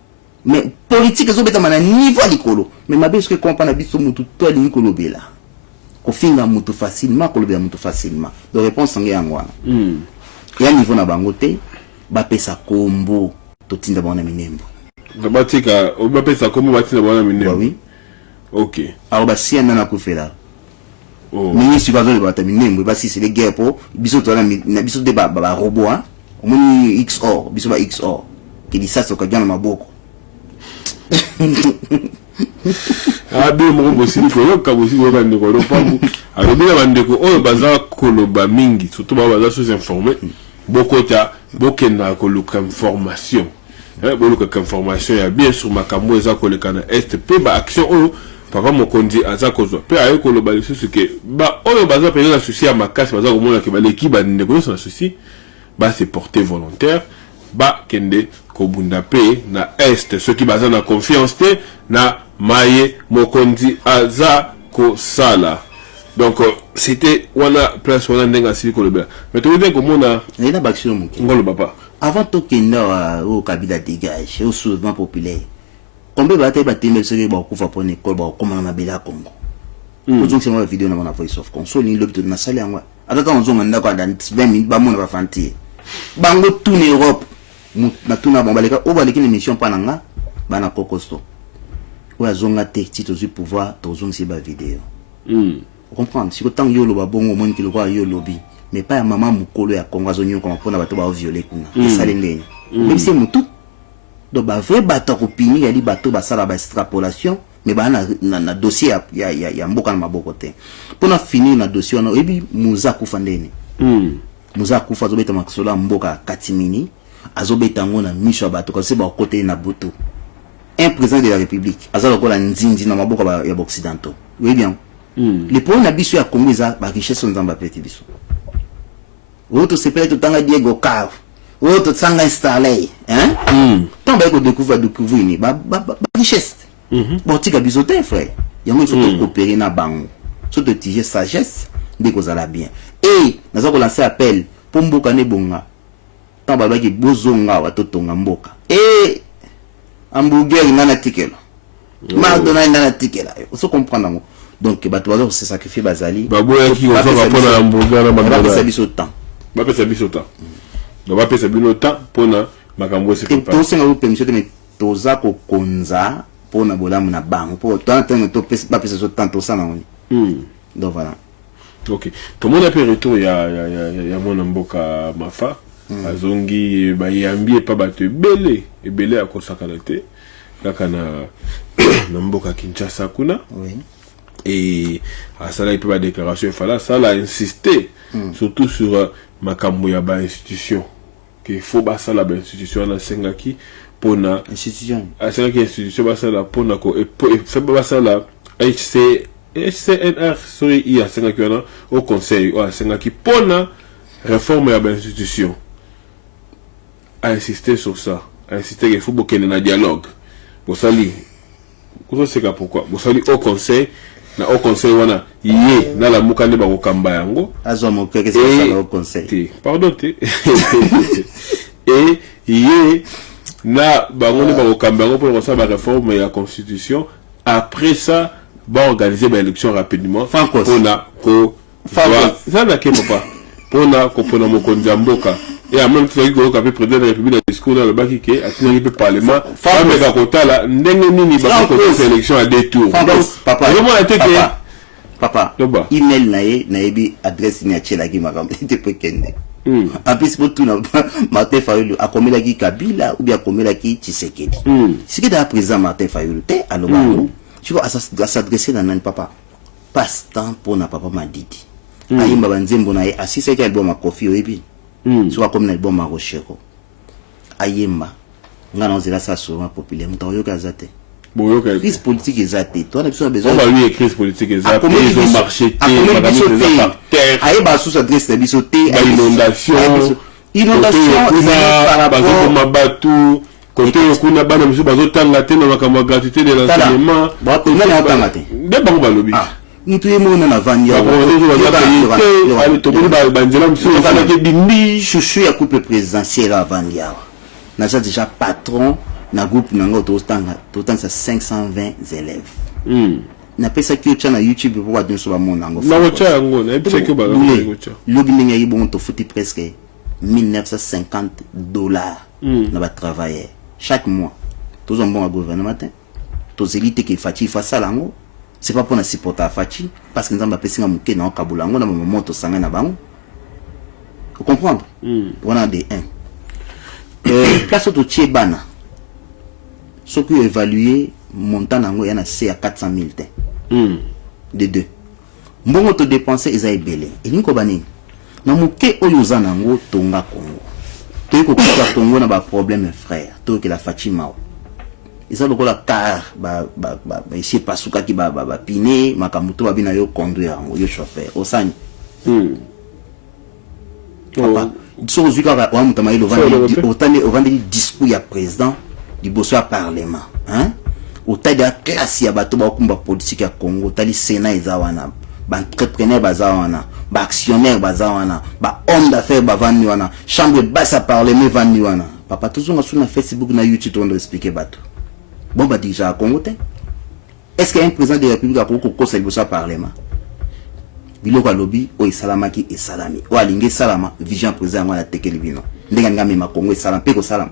Mais politique zo beta mana niveau likolo. Mais mabe ce que comprend na biso mutu to likolo bela. Ko finga mutu facilement ko lobela mutu facilement. De réponse ngé yangwana. Ya niveau na bango te ba pesa kombo to tinda bana minembo. Batika o ba pesa kombo ba tinda bana minembo. Oui. OK. Alors ba si na kufela. Oh. Mais si ba zo ba ta minembo ba si c'est les guerres po biso to na biso de ba robot hein. Omoni XOR biso ba XOR. Ki di ça so ka jana maboko. Ah bien mon bosi ko yo ka bosi ko ba ndeko ro pambu. Alors bien ba ndeko o baza koloba mingi surtout ba baza sous informé. Bokota bokenda ko luka information. Boluka information ya bien sur makambo eza ko lekana est pe ba action o papa mokondi aza kozwa pe ayo ko loba lisusu ke ba oyo baza pe na souci ya makasi baza ko mona ke ba leki ba ndeko na souci ba se porter volontaire ba kende ko bunda pe na est ceux qui baza na confiance te na maye mokondi aza ko sala. Donc c'était wana place wana ndenga sili ko loba mais to dire ko mona ina baction mon ngolo papa avant to kenda au Kabila dégage au soulèvement populaire. Combien de batailles battements se ba kufa pour l'école ba comment na bela Congo. Aujourd'hui c'est ma vidéo na mon voice of console ni l'objet na sali angwa. Atata on zonga ndako dans 20 minutes ba mona ba fanti. Bango tout en Europe. Na tuna bombaleka o baleki émission pananga bana kokosto. O azonga te titre du pouvoir to zonga si ba vidéo. Vous comprenez? Si autant yo lo ba bongo mon ki lo ba yo lobi. Mais pas maman mukolo ya Congo azonyo comme pona bato ba violer kuna. Salengeni. Même si mutu donc ba vrai bato opini ya li bato ba sala ba extrapolation mais ba na dossier ya mboka na maboko te. Pona finir na dossier na ebi muza kufa ndene. Muza kufa zo beta maksola mboka katimini azobeta ngona misho bato ko se ba côté na butu. Un président de la République azalo ko la nzinzi na maboko ya occidentaux. Oui bien. Les problèmes na biso ya Congo za ba richesse nzamba peti biso. Autre c'est peut-être tanga Diego Cave. Autre tsanga installé hein tant ba ko découvrir ni ba richesse bon tika bisoté frère yango il faut coopérer na bango so te tiger sagesse de ko zala bien et nazo ko lancer appel pour mboka ne bonga tant ba ki bozonga wa totonga mboka et hamburger nana tikelo McDonald's nana tikela so comprendre donc bato bazo se sacrifier bazali baboya ki ko fa pona hamburger na McDonald's ba pesa biso temps ba pesa biso temps donc ba pesa bino temps pona makambo se préparer to senga permission te toza ko konza pona bolamu na bango po tant to pesa ba pesa so temps to sana oni donc voilà Ok. Tout le monde a fait retour, il y a mon mboka mafa. Azongi, yambi pas battu belé à cause de qualité. Là, na mboka Kinshasa kuna. Oui. Et à ça là, il peut pas déclaration, il fallait ça là insister surtout sur makambo ya ba institution. Qu'il faut pas ça la ba institution na sengaki pona Institution. À sengaki institution ba ça la pona ko et fait pas ça là HCNR sorry il y a sengaki na au conseil ou sengaki pona réforme ya ba institution. À insister sur ça, à insister qu'il faut beaucoup de dialogue. Vous savez, pourquoi? Vous savez au conseil, au conseil wana yé na la mukande ba kokamba yango. Azo mo qu'est-ce que ça au conseil? Pardon te. Et yé na ba ngone ba kokamba yango pour ça ba réforme ya constitution. Après ça, ba organiser ba élection rapidement. Pona ko ça na ke papa. Pona ko pona mokonzi mboka. Et en même temps, il y a un président de la République dans le discours dans le bac qui a tenu le Parlement. Femme de Kota là, n'engeni pas cette élection à deux tours. Papa, papa, papa, email naebi adresse ni achela ki makam te pekende. En plus pour tout Martin Fayulu a commis la qui Kabila ou bien commis la qui Tshisekedi. Ce qui est à présent Martin Fayulu te alors tu vois s'adresser dans nan papa. Passe temps pour na papa m'a dit. Ayimba banzembo na assis c'est quel bon ma coffee oyebi. Soit comme l'album Marochero. Ayemba. Ngana nzela sa souvent populaire. Mutayo kazate. Crise politique ezate. Toi, on a besoin. On va lui crise politique ezate. Ils ont marché. Ayemba sous adresse de bisoté. Inondation. Par rapport à Mabatu. Côté Okuna Bana, monsieur Bazotanga, na makamwa gratuité de l'enseignement. Des banques balobi. Nous tous na vandia. Chouchou ya couple présidentiel à vandia. N'a déjà patron na groupe nango totan ça 520 élèves. Na pesa ki ocha na YouTube pour voir sur mon nango. Na ocha yango na pesa ki ba ocha. Lobi ninga yibo to futi presque $1950 na ba travailler chaque mois. Tous un bon gouvernement matin. Tous élites qui fati fa ça lango. C'est pas pour nous supporter à Fachi, parce que nous avons passé un mouké dans le Kaboulango, dans le moment où nous avons. Vous comprenez? On a des 1. Place au Tchébana. Ce qui est évalué, montant il y en a C à 400 000. De 2. Bon, on te dépenser, ils ont belé. Et nous, Kobani, nous avons mouké au Yozanango, Tonga Congo. Tu as un Congo, on a un problème, frère. Tu as la Fachi Mao. Et ça, le car, ici, pas souka qui piné, makamuto, babina yo conduire, yo chauffeur, au sani. Papa, sur le zika, on m'a dit, autant de discours, il y a président, du bosso à parlement, hein? Autant de classe, il y a bateau, bakumba politique à Congo, autant de sénat, izawana, entrepreneur, bazawana, actionnaire, bazawana, homme d'affaires, bavanwana, chambre basse à parlement, vanwana. Papa, toujours sur Facebook, na YouTube, on doit expliquer bateau. Bon, bah déjà à Congo, est-ce qu'il y a un président de la République à Congo qui conseille ça parlement? Biloko lobby, o isalamaki et salami. O alingue salama, vision président à la tekelibino. Ndenganga mema Congo et salam, peko salam.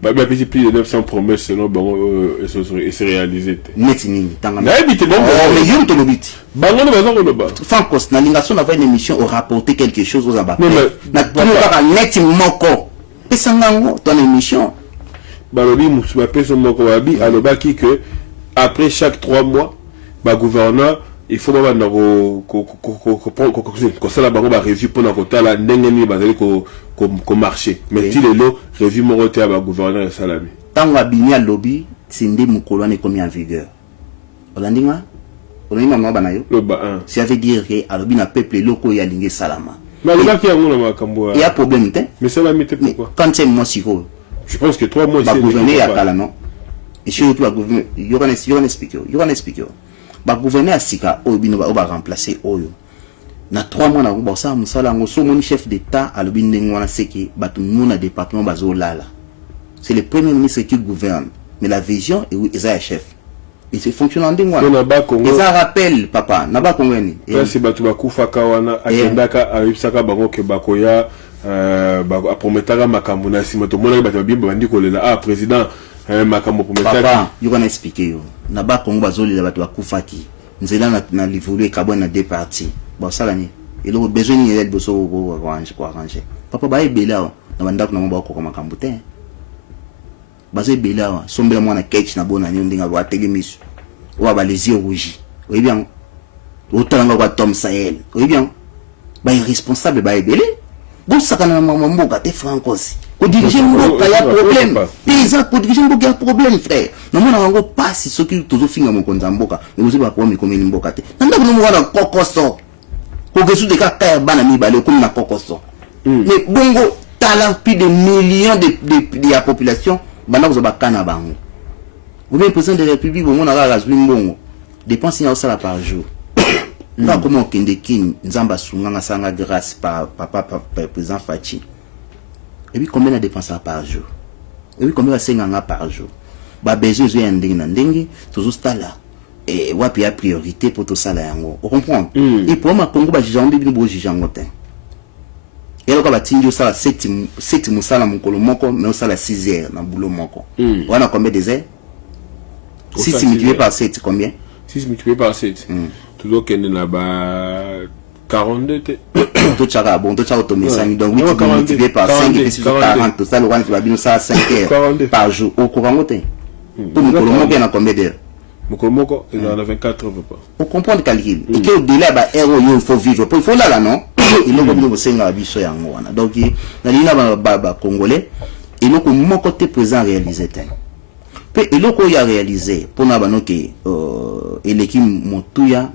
Bah, bien, plus de 900 promesses, selon bon, et c'est réalisé. Netini, tanga. Mais habitez bon, mais yom to lobby. Bango ne va pas le bas. Fankos, na lingation, on avait une émission, on rapportait quelque chose aux abattus. Na tout le monde a net moko. Pesangango, ton émission. Balobi Moussouba Peso Mokowabi, alobaki que après chaque 3 mois, le gouverneur, il faut que ça la revue pour la côté là, n'engagez pas marché. Mais il est là, revue mon côté à la gouverneur et salami. Tant que la lobby, c'est une démocratie qui est en vigueur. Olandinga, Olandinga banayo. Ça veut dire que alobi na peuple loko ya lingé salama. Mais le qui a un makambo. Il y a problème mais salami pourquoi? Quand c'est moi si je pense que 3 mois ici. Gouverner à Kala, non? Et surtout, gouverner, il y aura un expliqué. Le gouverner à Sika, il va remplacer Oyo. Na 3 mois, on va ça, mon chef d'État, à l'obin c'est que nous, département, c'est le premier ministre qui gouverne. Mais la vision, c'est un chef. Et c'est fonctionnant de moi. Et ça rappelle, papa, Naba Kongweni. C'est Batouba Koufakawana, Akendaka, Aripsaka, Baroke Bakoya. Prometara makambo na sima to mona bato bimba bandi kolela président makambo prometara papa yo kana expliquer yo na ba Congo bazoli la bato bakufaki nzela na livulu ekabwa na deux parties bon ça là ni et le besoin ni elle bosso ko arranger papa ba ebela na bandako na mba ko makambo te bazo ebela sombela mwana ketch na bona ni ndinga ba telemisu wa ba les yeux rouges oui bien autant nga Tom Sahel oui bien ba irresponsable ba ebele bo sakana na mboka te francos ko diriger mboka ya problème paysan ko diriger mboka ya problème frère na mona wango passe ce qui tozo finga mokonza mboka mais vous ba problème comme ni mboka te nanda ko mo wana kokoso ko gesu de ka bana mi bale comme na kokoso mais bongo talent plus de millions de la population bana ko ba kana bango ou bien président de la République bon na ga mbongo dépense ya sala par jour là comment Kendekin nzamba sunga sanga grâce par président Fachi et puis combien de dépenses par jour et puis combien de senga par jour ba besoin zo ndenge na ndenge toujours stala et wapi a priorité pour tout ça là yango on comprend et pour ma Congo ba jijambe bino bo jijango te et là ka batinjo sala 7 musala mukolo moko mais sala 6 heures na boulot moko wana combien des heures 6 multiplié par 7 combien 6 multiplié par 7 toujours qu'il y a 42 tout ça bon tout ça automatisé donc 8 multiplié par 5 et puis 40 tout ça le one qui va bien ça 5 heures par jour au courant côté pour nous colombo bien à combien d'heures Mokomoko il en a 24 papa on comprend le calcul et que au-delà ba héros il faut vivre il faut là non il faut bien senga biso yango wana donc na lina ba congolais et donc mon côté présent réalisé pe eloko ya réalisé pour na banoke et l'équipe motuya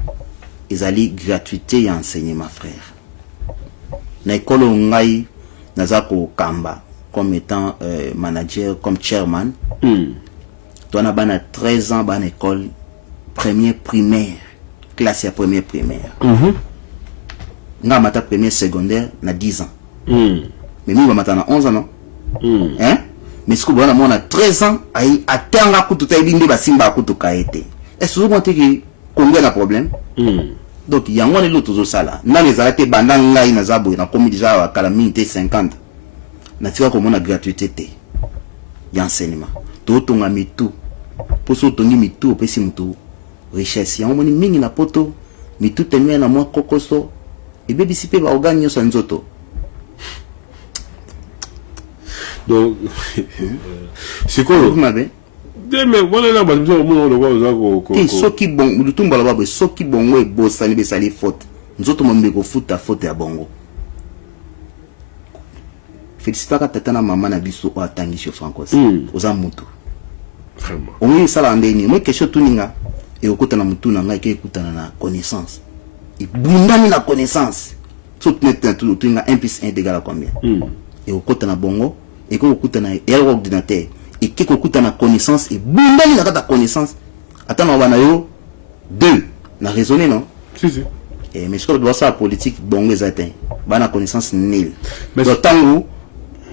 ezali gratuité ya enseignement frère na école ngai nazako kamba comme étant manager comme chairman toi na bana 13 ans bana école première primaire classe ya première primaire nga mata première secondaire na 10 ans mais mi ba mata na 11 ans non hein mais ce que bon on a 13 ans ai atanga kutu taibinde basimba kutu kaete est-ce que vous comptez que combien de problème donc yango le loto zo sala na les arrêter banda ngai na zabo na komi déjà à kala minute 50 na tika ko mona gratuité te ya enseignement to tonga mitu poso tongi mitu pesi mutu richesse yango moni mingi na poto mitu temia na mwa kokoso et bébé sipe ba oganyo sa nzoto. Donc c'est quoi vous m'avez mais voilà là bas nous on le voit ko et soki bon lutumba la ba soki bongo e bosani be sali faute nzoto mombe ko futa faute ya bongo félicitaka tata na mama na biso o atangi chez Francos oza mutu vraiment on sala ndeni moi question tuninga et okota na mutu na ngai ke ekutana na connaissance et bundani na connaissance tout net tout tuninga 1 + 1 égale à combien et okota na bongo et ko okuta na ordinateur et qui okuta na connaissance et bundani na kata connaissance attends on va yo 2 na raisonner non si et mais ce que doit ça politique bongo ezatien bana connaissance nil mais tango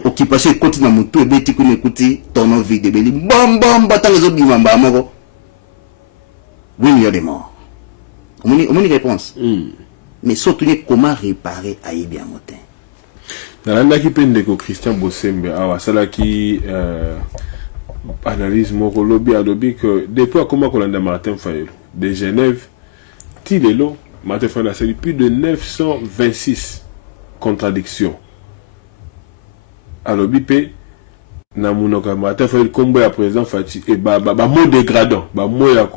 occupation continue na mutu e beti ko n'écouter ton vie de beli bam batanga zo bimamba moko 8 millions de morts on une réponse mais surtout comment réparer ayebi ya motin nalandaki mpe ndeko Christian Bosembe awa asalaki analyse moko lobi alobi que depuis akoma kolanda Martin Fayulu de Genève ti lelo Martin Fayulu asali plus de 926 contradictions alobi mpe na monoko ya Martin Fayulu kombo ya président Fachi et ba mot dégradant ba mot ya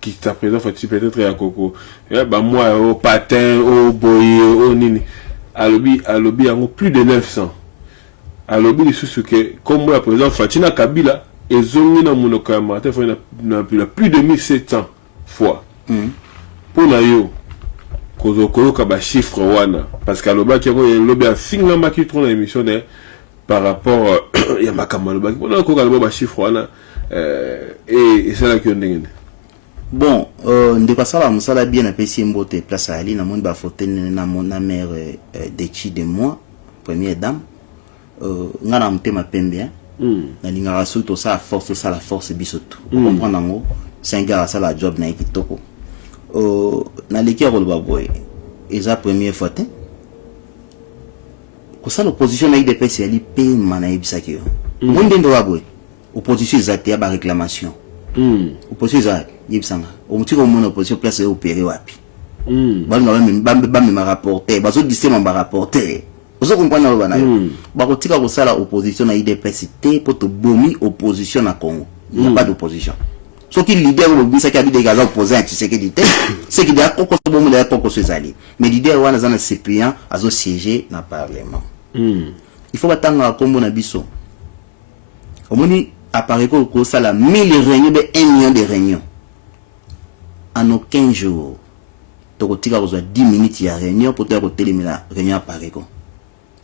qui ta président Fachi peut-être ya koko ba mot au patin au boye au nini alobi yango plus de 900 alobi lisusu ke kombo ya président Fachi na Kabila ezongi na monoko ya Martin Fayulu na plus de 1700 fois pour na yo kozokoyoka ba chiffre wana parce que alobaki yango lobi afinga maki trop na émission de par rapport ya makambo alobaki wana koka loba ba chiffre wana et c'est là que ndenge bon ndeko sala musala bien na pesi mbote place ali na monde ba fote na mon mère de moi première dame ngana mtema pembe na linga surtout ça force ça la force bisoto comprendre ngo 5 gars ça la job na ekitoko na lekero lo baboy eza première fois te ko ça l'opposition na IDPS ali pe mana ebisaki yo monde ndo baboy opposition ezate ba réclamation opposition za yebisanga omutiko mona opposition place opérer wapi bamema rapporter bazodisema barapporter ozo comprendre bana bakotika kosala opposition na IDPS te po tobomi opposition na Congo. Il n'y a pas d'opposition. Ce qui leader obisa qui a dit des gars opposés à Tshisekedi te c'est qui da koko so bomu da koko so zali mais leader wana zana CPN azo siéger na parlement. Il faut batanga kombo na biso omoni apparaît ko sala 1000 réunions de 1 million de réunions en aucun jour tokotika kozwa 10 minutes ya réunion pour te kotelemela réunion apparaît ko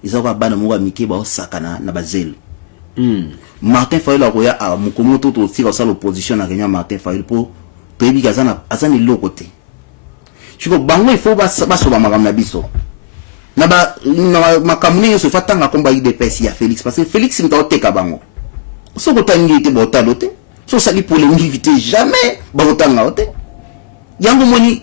ils ont bana mo miki ba osakana na bazelo. Martin Fayulu akoya a mukomoto to tira sa l'opposition na réunion Martin Fayulu pour toyebi kazana azani lo côté chiko bango il faut ba so ba magam na biso na ba makamuni so fatanga komba IDPS ya Félix parce que Félix mta oteka bango so ko tangi te bota lote so sali polémique te jamais ba otanga ote yango moni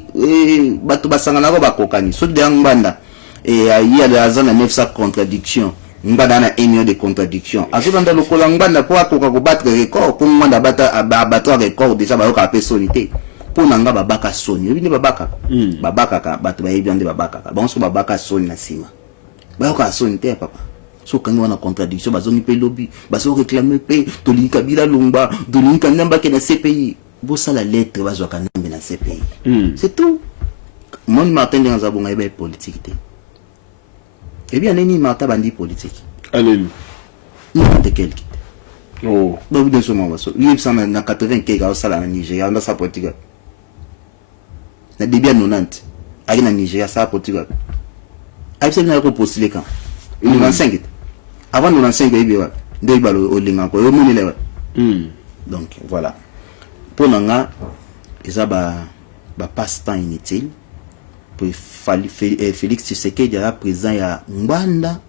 bato basangana ko bakokani so de nganda il y a azana 900 contradictions ngana na 1 million de contradictions azobanda lokola ngana po akoka ko battre record ko nganda battre record déjà ba yoka personnalité po nanga babaka soni bini babaka babaka ka bato ba yebande babaka ka bonso babaka soni na sima ba yoka soni te papa so kangi wana contradiction bazoni pe lobby baso réclamer pe tolinka bila lumba tolinka namba ke na CPI bo sala lettre bazwa kanambe na CPI c'est tout mon Martin dans abonga ebe politique te. Eh bien, Neni Martin bandi politique. Allez. Non, de quelqu'un. Oh. Donc, de ce moment, il y a 80 qui ont ça en Nigeria, on a sa politique. Le début à 90, à Nigeria, ça politique. Avec ça, il y a un postulé quand 95. Avant 95, il y a deux balles au Lingan, au Mounile. Donc, voilà. Pour Nanga, il y a un passe-temps inutile. Félix Tshisekedi ya président ya Ngwanda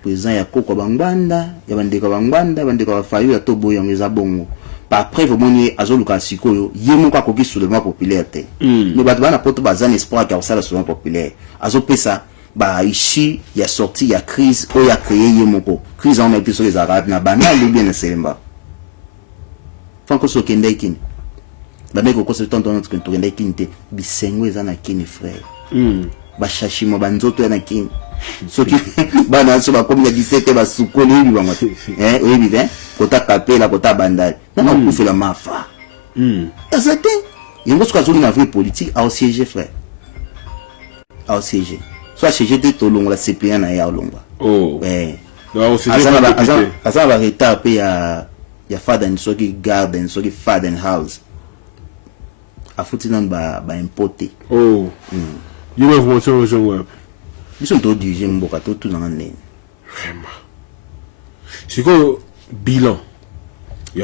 président ya Koko Bangwanda ya bandeko Bangwanda bandeko ba Fayulu ya tobo ya ngeza bongo par preuve moni azoluka sikoyo yemo kwa koki soulèvement populaire te mais bato bana poto bazana espoir ka osala soulèvement populaire azopesa ba ici ya sorti ya crise o ya créer yemo ko crise en met sur les arabes na bana le bien selemba fanko so kende kini bandeko ko se tonto notre kende kini te bisengo ezana kini frère bashashimo banzoto na kini soki bana so ba komi ya 17 ba sukoli bi bango oui bien kota kapela kota bandali na kufela mafa exact yengo so kazuli na vie politique au siège frère au siège soit siège de tolongo la CPN na ya olongwa non c'est azana ba retard pe ya faden soki garden soki faden house afuti nan ba importer il y a information au web. Ils sont tous dirigés mboka tout dans l'année. Vraiment. C'est quoi bilan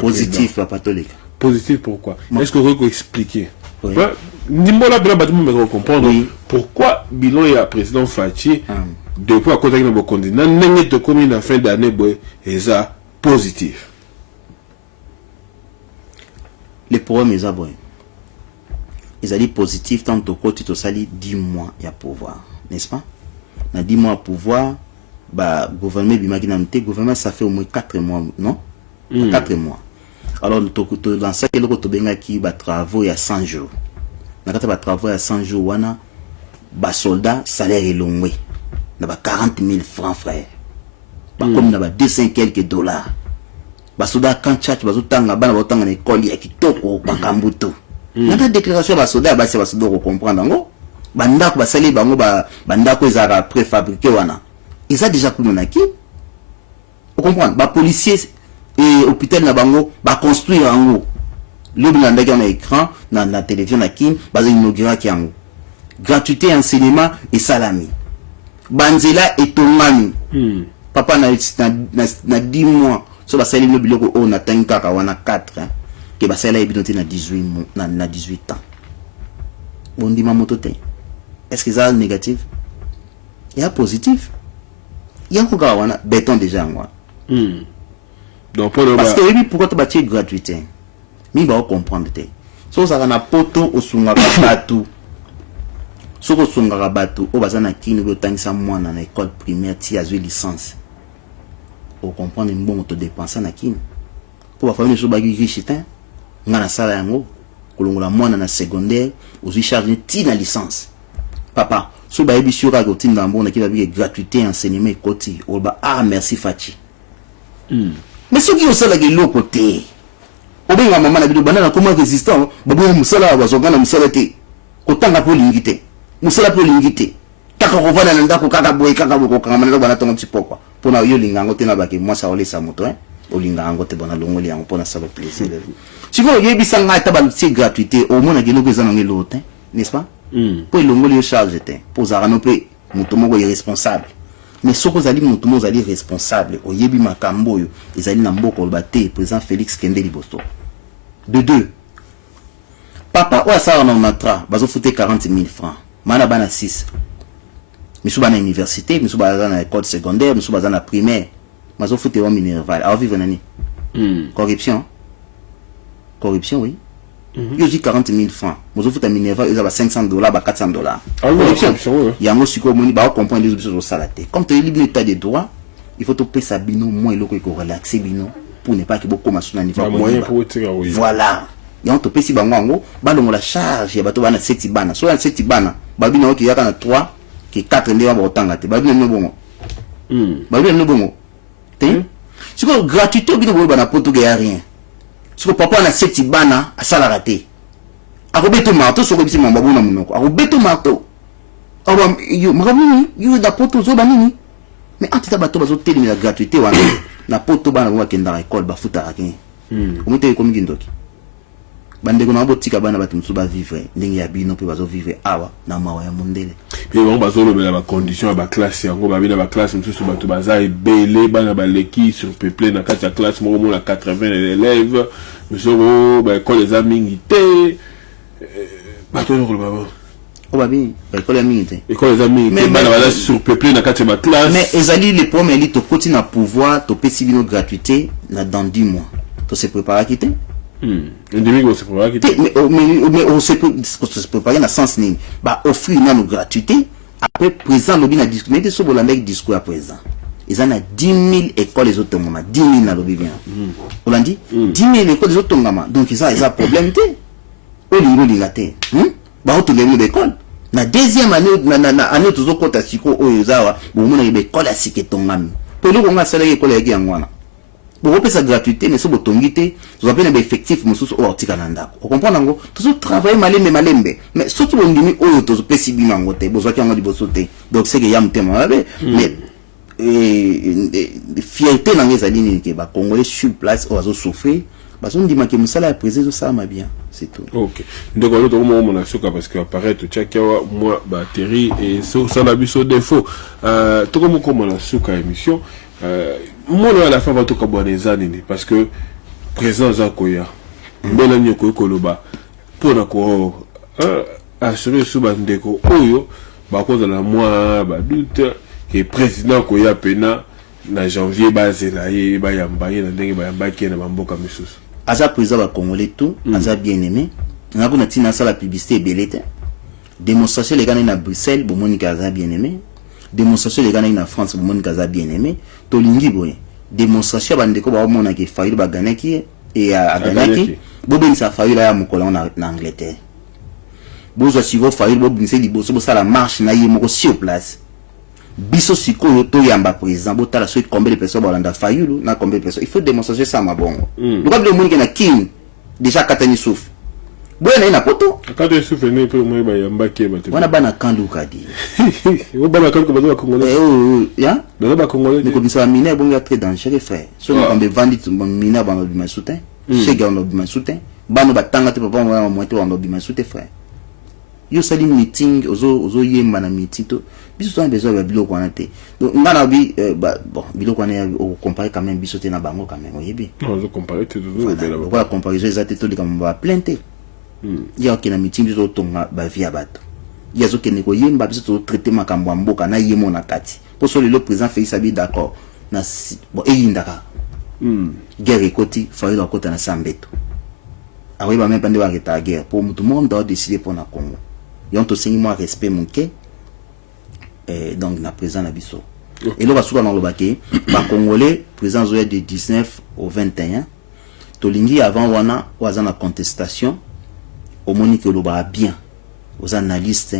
positif catholique. Positif pourquoi? Est-ce que vous pouvez expliquer? Nimbola bla batu me comprendre pourquoi bilan et président Fachi depuis à côté de nos candidats n'engagent de commune en fin d'année et ça positif. Les problèmes ils aboient. Ils ont dit positif tant au côté de sali 10 mois il y a pouvoir, n'est-ce pas? Dans 10 mois pouvoir, bah gouvernement bimaginamité gouvernement ça fait au moins 4 mois, non? 4 mois. Alors dans ça que le côté benga qui ba travaux il y a 100 jours. Dans quand ba travaux il y a 100 jours wana ba soldat salaire est long na ba 40 000 francs frère. Ba comme na ba 200 quelques dollars. Ba soldat quand chat ba zotanga bana ba tanga na école ya kitoko ba kambuto. Nata déclaration ba soda ba se ba soda ko comprendre ngo banda ko ba sali bango ba banda ko ezara préfabriqué wana ils a déjà connu na ki on comprendre ba policier et hôpital na bango ba construire ngo le blanda qui na écran na télévision na ki ba inaugurer ki ngo gratuité enseignement et salami banzela et tomani papa na 10 mois so ba sali le biloko o na tanka ka wana 4 que bah ça là est na 18 ans. Bon dit ma mototé. Est-ce que ça a négatif? Il y a positif. Il y a encore wana béton déjà moi. Donc parce que oui pourquoi tu bâtir gratuité? Mi ba comprendre té. So ça na poto osunga batu. So ko sunga batu o bazana kini bo tangisa mwana na école primaire ti azui licence. O comprendre bon to dépenser na kini. Pour famille so bagi riche té. Ngana sala yango kolongola mwana na secondaire ozwi charge ti na licence papa so bayebi sur ka kotinda mbona ki babi gratuité enseignement ekoti oba merci Fachi mais soki osala ke loko te obenga mama na bino banana comment résistant babo musala bazongana musala te kotanga po lingite musala po lingite kaka kovana na ndako kaka boye kaka boko kanga na bana tongo tipokwa pona yo lingango te na bake moi ça olesa moto olingango te bona longoli yango pona ça le plaisir siko yebi sanga ta ba c'est gratuité au mona ke loko ezana ngelo te n'est-ce pas po longoli yo charge te po zara no pe moto moko irresponsable mais soko zali moto moko zali responsable oyebi makambo yo ezali na mboko ba te président Félix Kende Liboso de deux papa ou ça on matra bazo fouté 40 000 francs mana bana 6 misu bana université misu bana école secondaire misu bana primaire bazo fouté au minerval à vivre nani corruption oui yo dit 40 000 francs bazo fouté minerval ils a $500 $400 corruption yango siko moni ba comprendre les biso salate comme tu es libre d'état de droit il faut te payer ça bino moins loko ko relaxer bino pour ne pas que beaucoup ma suna niveau voilà yango to pesi bango balongo la charge ya bato bana 7 bana so ya 7 bana babina oki yaka na 3 ki 4 ndewa ba otanga te babina no bongo te siko gratuité bino bo bana poto ke ya rien siko papa na 7 bana asala raté akobeto marto soko bisi mamba bona munoko akobeto marto awa yo makabuni yo da poto zo banini mais antita bato bazo teli la gratuité wana na poto bana bo kenda na école ba futa rakin komite komi kindoki bandeko na botika bana bato musu ba vivre ndenge ya bino pe bazo vivre awa na mawa ya mondele pe bango bazo lobela ba condition ba classe yango ba bina ba classe musu bato baza ebele bana ba leki sur peuplé na kati ya classe moko mo na 80 élèves musu ba école les amis te bato no ko baba babi ba école amis te école les amis mais bana baza sur peuplé na kati ya classe mais ezali les pommes eli to koti na pouvoir to pesi bino gratuité na dans 10 mois to se préparer quitter on se prépare mais on se prépare dans sens ni ba offrir na gratuité après présent lobby na discuter sur bolanda discours à présent ils en a 10 000 écoles les autres moment 10 000 na lobby bien olandi 10 000 écoles les autres moment donc ils a problème té olingo lingate ba auto les écoles na deuxième année na année toujours kota siko oyo zawa bo mona école asike tongami pour le konga sala école ya ngwana bon on peut ça gratuité mais so botongité vous appelez un effectif mususu o artika nanda on comprend ngo toujours travailler malembe mais surtout on dit o to pesi binango te bozo ki ngo di bosote donc c'est que yam tema babe mais fierté na ngeza lini ke ba congolais sur place o azo souffrir bazo ndima ke musala ya président ça ma bien c'est tout. OK donc on doit au mona suka parce que apparaît tout chakawa moi batterie et ça la biso défaut to comme ko mona suka émission moi à la fin va tout comme des années parce que présent Zakoya mbela nyoko koloba pona ko assurer sous bandeko oyo ba cause la moi ba doute que président Koya pena na janvier bazela ye ba yamba ye na ndenge ba yamba ki na bamboka misusu aza président ba congolais tout aza bien aimé na ko na tina sala publicité belete démonstration les gars na Bruxelles bo monika aza bien aimé démonstration les gars na France bo monika aza bien aimé to lingi boye démonstration bandeko ba mona ke faille ba ganaki et a ganaki bo ben sa faille ya mukolo na Angleterre bozo sigo faille bo bin se liboso bo sala marche na ye moko sur place biso sikoyo to yamba président bo tala so combien de personnes ba landa faille na combien de personnes il faut démontrer ça ma bongo le problème moni ke na king déjà katani souffle boye na poto quand tu souffles ne peut moi ba yamba ke ba te wana bana kandu kadi o bana kandu ba congolais ya ba congolais ni ko bisa miner bon ya très dangereux frère so on be vendit miner ba no soutien chez gars on be soutien bano batanga te papa moi moi te on be soutien frère yo sali meeting ozo yemba na meeting to biso to besoin ba biloko wana te donc ngana bi bon biloko wana o comparer quand même biso te na bango quand même oyebi on zo comparer tout bela voilà comparaison exacte to de comme ba plainte ya okina meeting biso tonga ba via bato ya zo kene ko yemba biso to traiter makambo mboka na yemo na kati pour so le président Félix abi d'accord na bon eyindaka guerre koti failo kota na sambeto awe ba même pande ba reta guerre pour tout le monde doit décider pour na Congo yon to sengi moi respect mon ke donc na président na biso et là va souvent dans le baquet ba congolais président zoya de 19 au 21 to lingi avant wana waza na contestation au monique le ba bien aux analystes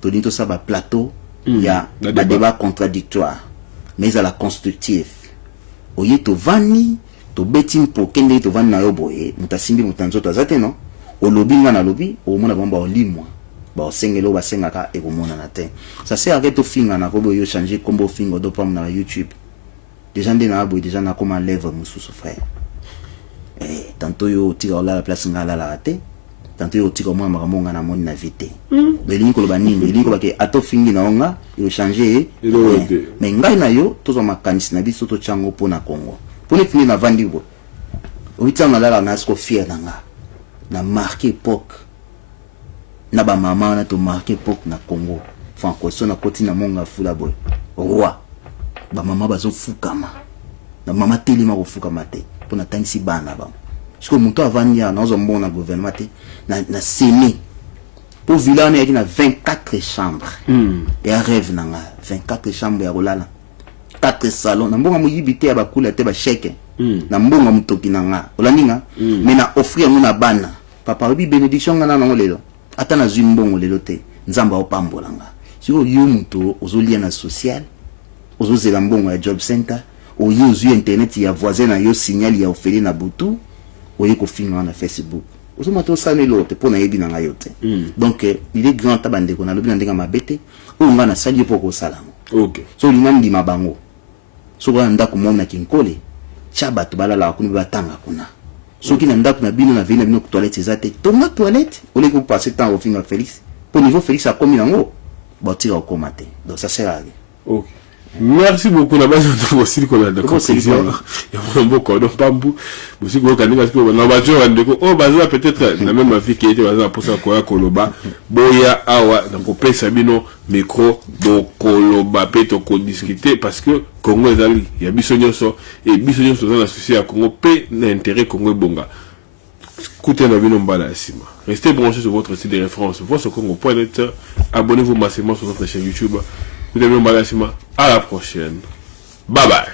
to dit tout ça ba plateau il y a des débats contradictoires mais à la constructive au yeto vani to betim po kende to vani na yo boye mutasimbi mutanzo to azate non au lobby na lobby au mona bamba au limwa ba osengelo ba sengaka e ko mona na te ça c'est arrête to finga na ko yo changer combo fingo do pam na YouTube déjà ndena abo déjà na comme lèvre mususu frère tantôt yo tira la place ngala la te tantôt yo tira moi maramonga na moni na vite belingi ko banini belingi ko ke ato fingi na onga yo changer mais ngai na yo tozo makanisi na biso to chango pona Congo pone fingi na vandi bo obita malala na sko fier nanga na marqué époque na ba mama na to marqué époque na Congo franco na koti na monga fula boy roi ba mama bazo fukama na mama telima ko fukama te pona tanisi bana ba siko muto avania na ozo mbona gouvernement te na semi pour villa na na 24 chambres et un rêve na 24 chambres ya kolala 4 salons na mbonga muyibite ya bakula te ba chèque na mbonga mutoki na nga olandinga mais na offrir muna bana papa bi bénédiction ngana na ngolelo ata na zimbongo lelo te nzamba opambola nga siko yo muto ozolia na social ozozela mbongo ya job center oyo ozu internet ya voisin na yo signal ya ofeli na butu oyo ko finga na Facebook ozo mato sane lote pona yebi na nga yote donc il est grand tabande ko na lobi na ndenga mabete o nga na sali poko salamo OK so linamdi mabango so kwa ndako mona kinkole chaba to balala ko ni batanga kuna so kina ndako na bino na vina bino ko toilette zate to ma toilette ole ko passer temps au finga Félix pour niveau Félix a commis nango botira au komate donc ça sert à rien. OK. Merci beaucoup na base de aussi qu'on a de conclusion. Il y a beaucoup de pambu. Aussi qu'on a parce que na bajo ndeko oh baza peut-être na même vie qui était baza pour ça quoi koloba boya awa na ko pesa bino micro bo koloba peto ko discuter parce que Congo ezali ya biso nyonso et biso nyonso dans la société ya Congo pe na intérêt Congo bonga. Écoutez la bino mbala sima. Restez branchés sur votre site de référence voicecongo.net. Abonnez-vous massivement sur notre chaîne YouTube. Écoutez bien mbala sima. À la prochaine. Bye bye.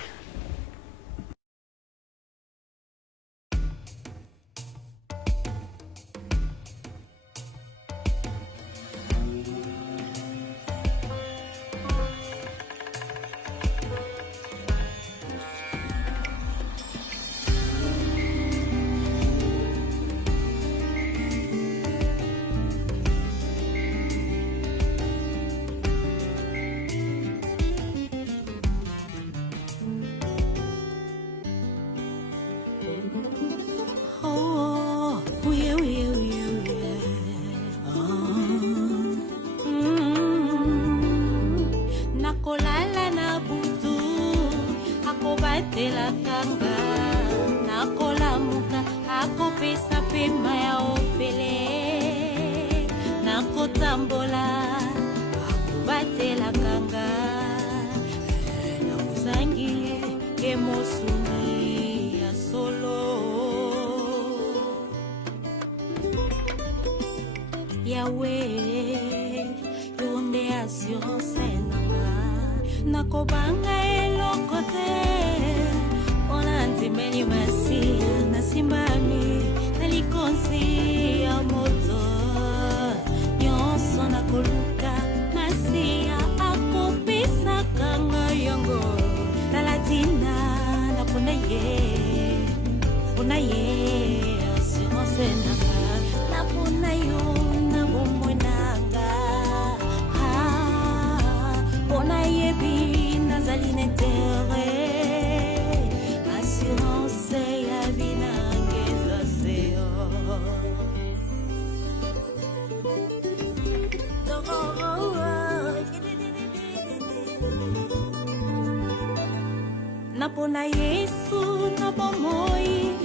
Nakolala na butu akobatela kanga nakolamuka akopesa pema ya ofele nakotambola akobatela kanga nakuzangi emosuni ya solo yawe yonde assurance nakobanga eloko te ona ntimeli masia nasimbami na likonzi ya moto nyonso nakoluka masia akopisaka ngai yango talatina napona ye assurance nanga napona yo na bomoi nanga pona yebi nazali n'intérêt assurance ya binangeza seo napona Yesu na bomoi